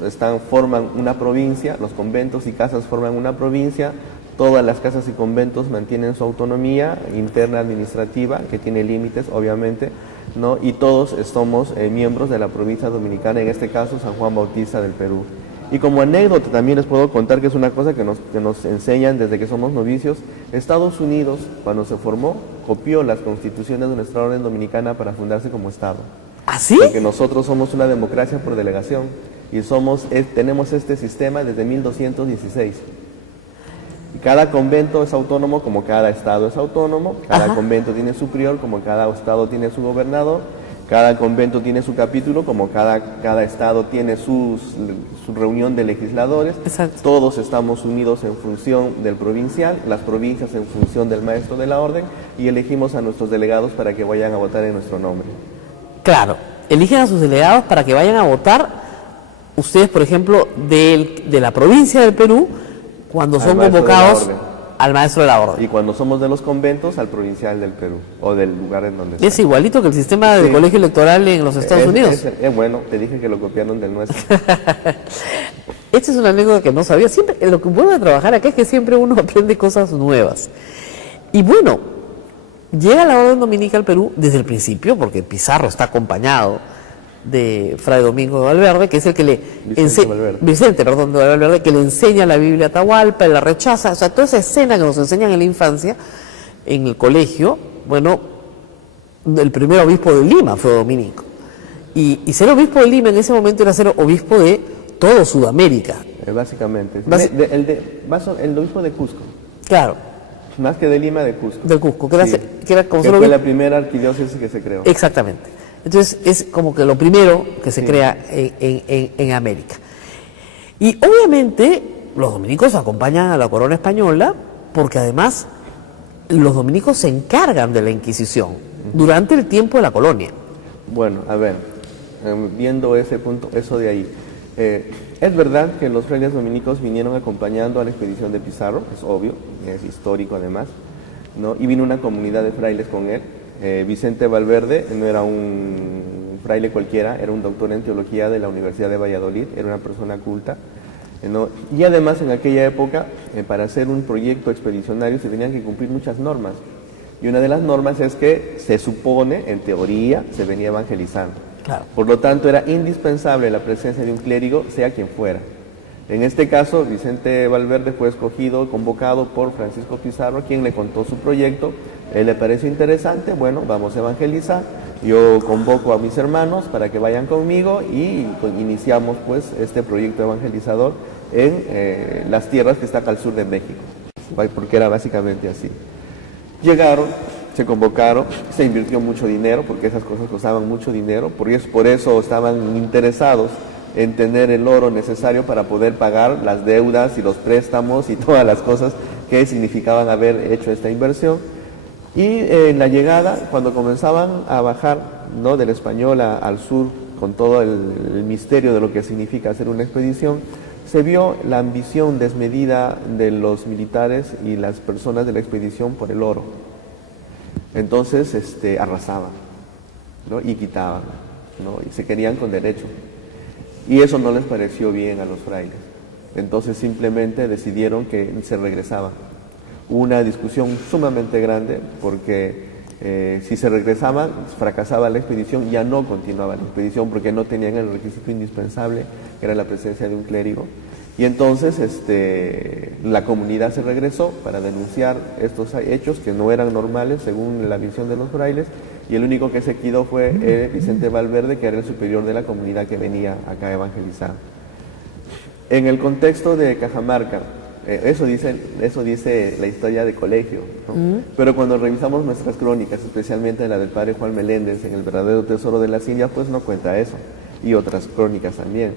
forman una provincia, los conventos y casas forman una provincia, todas las casas y conventos mantienen su autonomía interna administrativa, que tiene límites, obviamente, ¿no? Y todos somos miembros de la provincia dominicana, en este caso San Juan Bautista del Perú. Y como anécdota también les puedo contar que es una cosa que nos enseñan desde que somos novicios. Estados Unidos, cuando se formó, copió las constituciones de nuestra orden dominicana para fundarse como Estado. ¿Ah, sí? Porque nosotros somos una democracia por delegación y tenemos este sistema desde 1216. Y cada convento es autónomo como cada estado es autónomo, cada Ajá. convento tiene su prior como cada estado tiene su gobernador, cada convento tiene su capítulo como cada estado tiene su reunión de legisladores. Exacto. Todos estamos unidos en función del provincial, las provincias en función del maestro de la orden, y elegimos a nuestros delegados para que vayan a votar en nuestro nombre. Claro, eligen a sus delegados para que vayan a votar. Ustedes, por ejemplo, de la provincia del Perú, cuando Al son maestro de la convocados orden. al maestro de la orden. Y cuando somos de los conventos, al provincial del Perú, o del lugar en donde Es sea. igualito que el sistema de Sí. colegio electoral en los Estados Unidos. Bueno, te dije que lo copiaron del nuestro. Esta es una anécdota que no sabía. Siempre, lo que bueno de trabajar acá es que siempre uno aprende cosas nuevas. Y bueno, llega la orden dominica al Perú desde el principio, porque Pizarro está acompañado de Fray Domingo de Valverde, que es el que le Vicente de Valverde, que le enseña la Biblia a Atahualpa, la rechaza, o sea, toda esa escena que nos enseñan en la infancia, en el colegio. Bueno, el primer obispo de Lima fue dominico. Y ser obispo de Lima en ese momento era ser obispo de todo Sudamérica. Básicamente. El obispo de Cusco. Claro, Más que de Lima, de Cusco. del Cusco, que Sí. era como Que ser fue obispo. la primera arquidiócesis que se creó. Exactamente. Entonces es como que lo primero que se crea en América. Y obviamente los dominicos acompañan a la corona española porque además los dominicos se encargan de la Inquisición durante el tiempo de la colonia. Bueno, a ver, viendo ese punto, eso de ahí. Es verdad que los frailes dominicos vinieron acompañando a la expedición de Pizarro, es obvio, es histórico además, ¿no? Y vino una comunidad de frailes con él. Vicente Valverde no era un fraile cualquiera, era un doctor en teología de la Universidad de Valladolid, era una persona culta, ¿no? Y además en aquella época, para hacer un proyecto expedicionario se tenían que cumplir muchas normas. Y una de las normas es que se supone, en teoría, se venía evangelizando. Claro. Por lo tanto, era indispensable la presencia de un clérigo, sea quien fuera. En este caso, Vicente Valverde fue escogido, convocado por Francisco Pizarro, quien le contó su proyecto. Él le pareció interesante, bueno, vamos a evangelizar. Yo convoco a mis hermanos para que vayan conmigo y pues, iniciamos pues este proyecto evangelizador en las tierras que están al sur de México, porque era básicamente así. Llegaron, se convocaron, se invirtió mucho dinero, porque esas cosas costaban mucho dinero, por eso estaban interesados en tener el oro necesario para poder pagar las deudas y los préstamos y todas las cosas que significaban haber hecho esta inversión. Y en la llegada, cuando comenzaban a bajar, ¿no?, del Español al sur, con todo el misterio de lo que significa hacer una expedición, se vio la ambición desmedida de los militares y las personas de la expedición por el oro. Entonces arrasaban, ¿no?, y quitaban, ¿no?, y se querían con derecho. Y eso no les pareció bien a los frailes. Entonces simplemente decidieron que se regresaban. Hubo una discusión sumamente grande porque si se regresaban, fracasaba la expedición, ya no continuaba la expedición porque no tenían el requisito indispensable, que era la presencia de un clérigo. Y entonces la comunidad se regresó para denunciar estos hechos que no eran normales según la visión de los frailes, y el único que se quedó fue Vicente Valverde, que era el superior de la comunidad que venía acá a evangelizar. En el contexto de Cajamarca, eso dice la historia de colegio, ¿no? Pero cuando revisamos nuestras crónicas, especialmente la del padre Juan Meléndez en El verdadero tesoro de las Indias, pues no cuenta eso. y otras crónicas también.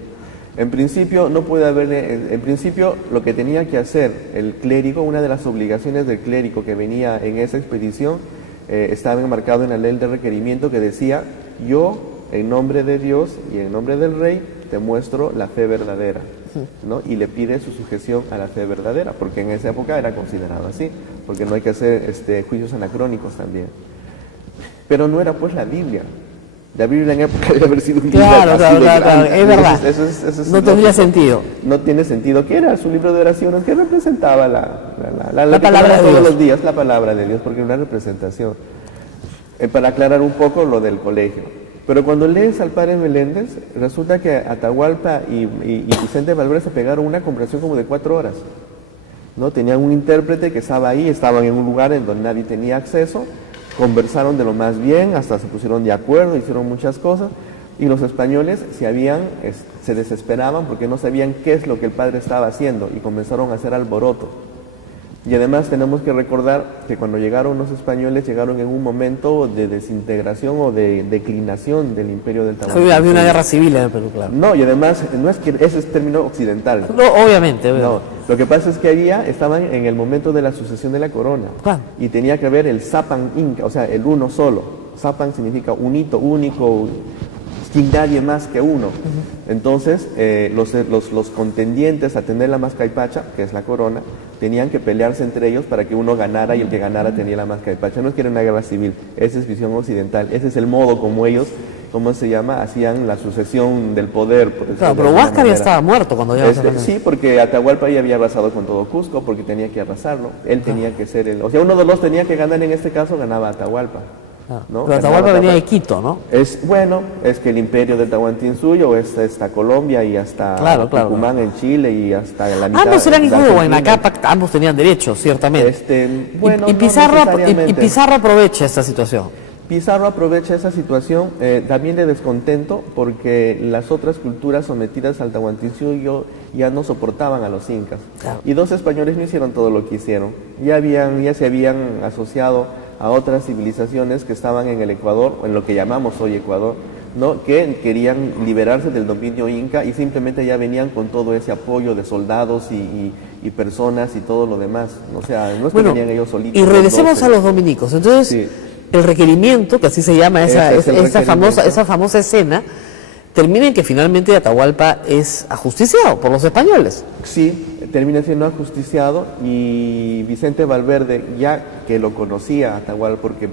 En principio no puede haber, en principio lo que tenía que hacer el clérigo, una de las obligaciones del clérigo que venía en esa expedición, estaba enmarcado en la ley de requerimiento que decía: yo, en nombre de Dios y en nombre del rey, te muestro la fe verdadera, ¿no? Y le pide su sujeción a la fe verdadera, porque en esa época era considerado así, porque no hay que hacer juicios anacrónicos también. Pero no era pues la Biblia. La Biblia en época debe haber sido un libro Claro, es verdad. Eso es no tendría lógico. sentido. No tiene sentido. ¿Qué era su libro de oraciones? Que representaba la palabra de todos Dios. los días, la palabra de Dios, porque era una representación. Para aclarar un poco lo del colegio. Pero cuando lees al padre Meléndez, resulta que Atahualpa y Vicente Valverde se pegaron una conversación como de 4 horas, ¿no? Tenían un intérprete que estaba ahí, estaban en un lugar en donde nadie tenía acceso, conversaron de lo más bien, hasta se pusieron de acuerdo, hicieron muchas cosas, y los españoles se desesperaban porque no sabían qué es lo que el padre estaba haciendo y comenzaron a hacer alboroto. Y además tenemos que recordar que cuando llegaron los españoles, llegaron en un momento de desintegración o de declinación del imperio del Tahuantinsuyo. Había una guerra civil en el Perú, claro. No, y además, no es que ese es término occidental. No, obviamente. No, lo que pasa es que estaban en el momento de la sucesión de la corona. Claro. Y tenía que haber el Sapan Inca, o sea, el uno solo. Sapan significa unito, único, sin nadie más que uno. Entonces, los contendientes a tener la Mascaypacha, que es la corona, tenían que pelearse entre ellos para que uno ganara y el que ganara tenía la Mascaypacha. No es que era una guerra civil, esa es visión occidental, ese es el modo como ellos, ¿cómo se llama? Hacían la sucesión del poder. Claro, pero Huáscar ya estaba muerto cuando ya sí, porque Atahualpa ya había arrasado con todo Cusco, porque tenía que arrasarlo. Él tenía que ser o sea, uno de los tenía que ganar, en este caso ganaba Atahualpa. ¿no? Pero Atahualpa venía de Quito, ¿no? Es que el imperio del Tahuantinsuyo es hasta Colombia y hasta Tucumán en Chile y hasta la mitad. Ambos eran hijos de Huayna Cápac, ambos tenían derechos, ciertamente. Y Pizarro aprovecha esta situación. Pizarro aprovecha esa situación también de descontento, porque las otras culturas sometidas al Tahuantinsuyo ya no soportaban a los incas. Claro. Y 2 españoles no hicieron todo lo que hicieron. Ya se habían asociado a otras civilizaciones que estaban en el Ecuador, en lo que llamamos hoy Ecuador, ¿no? Que querían liberarse del dominio inca y simplemente ya venían con todo ese apoyo de soldados y personas y todo lo demás. O sea, no es que venían ellos solitos. Y regresemos a los dominicos. Entonces, sí, el requerimiento, que así se llama esa famosa escena, termina en que finalmente Atahualpa es ajusticiado por los españoles. Sí, termina siendo ajusticiado, y Vicente Valverde, ya que lo conocía a Atahualpa porque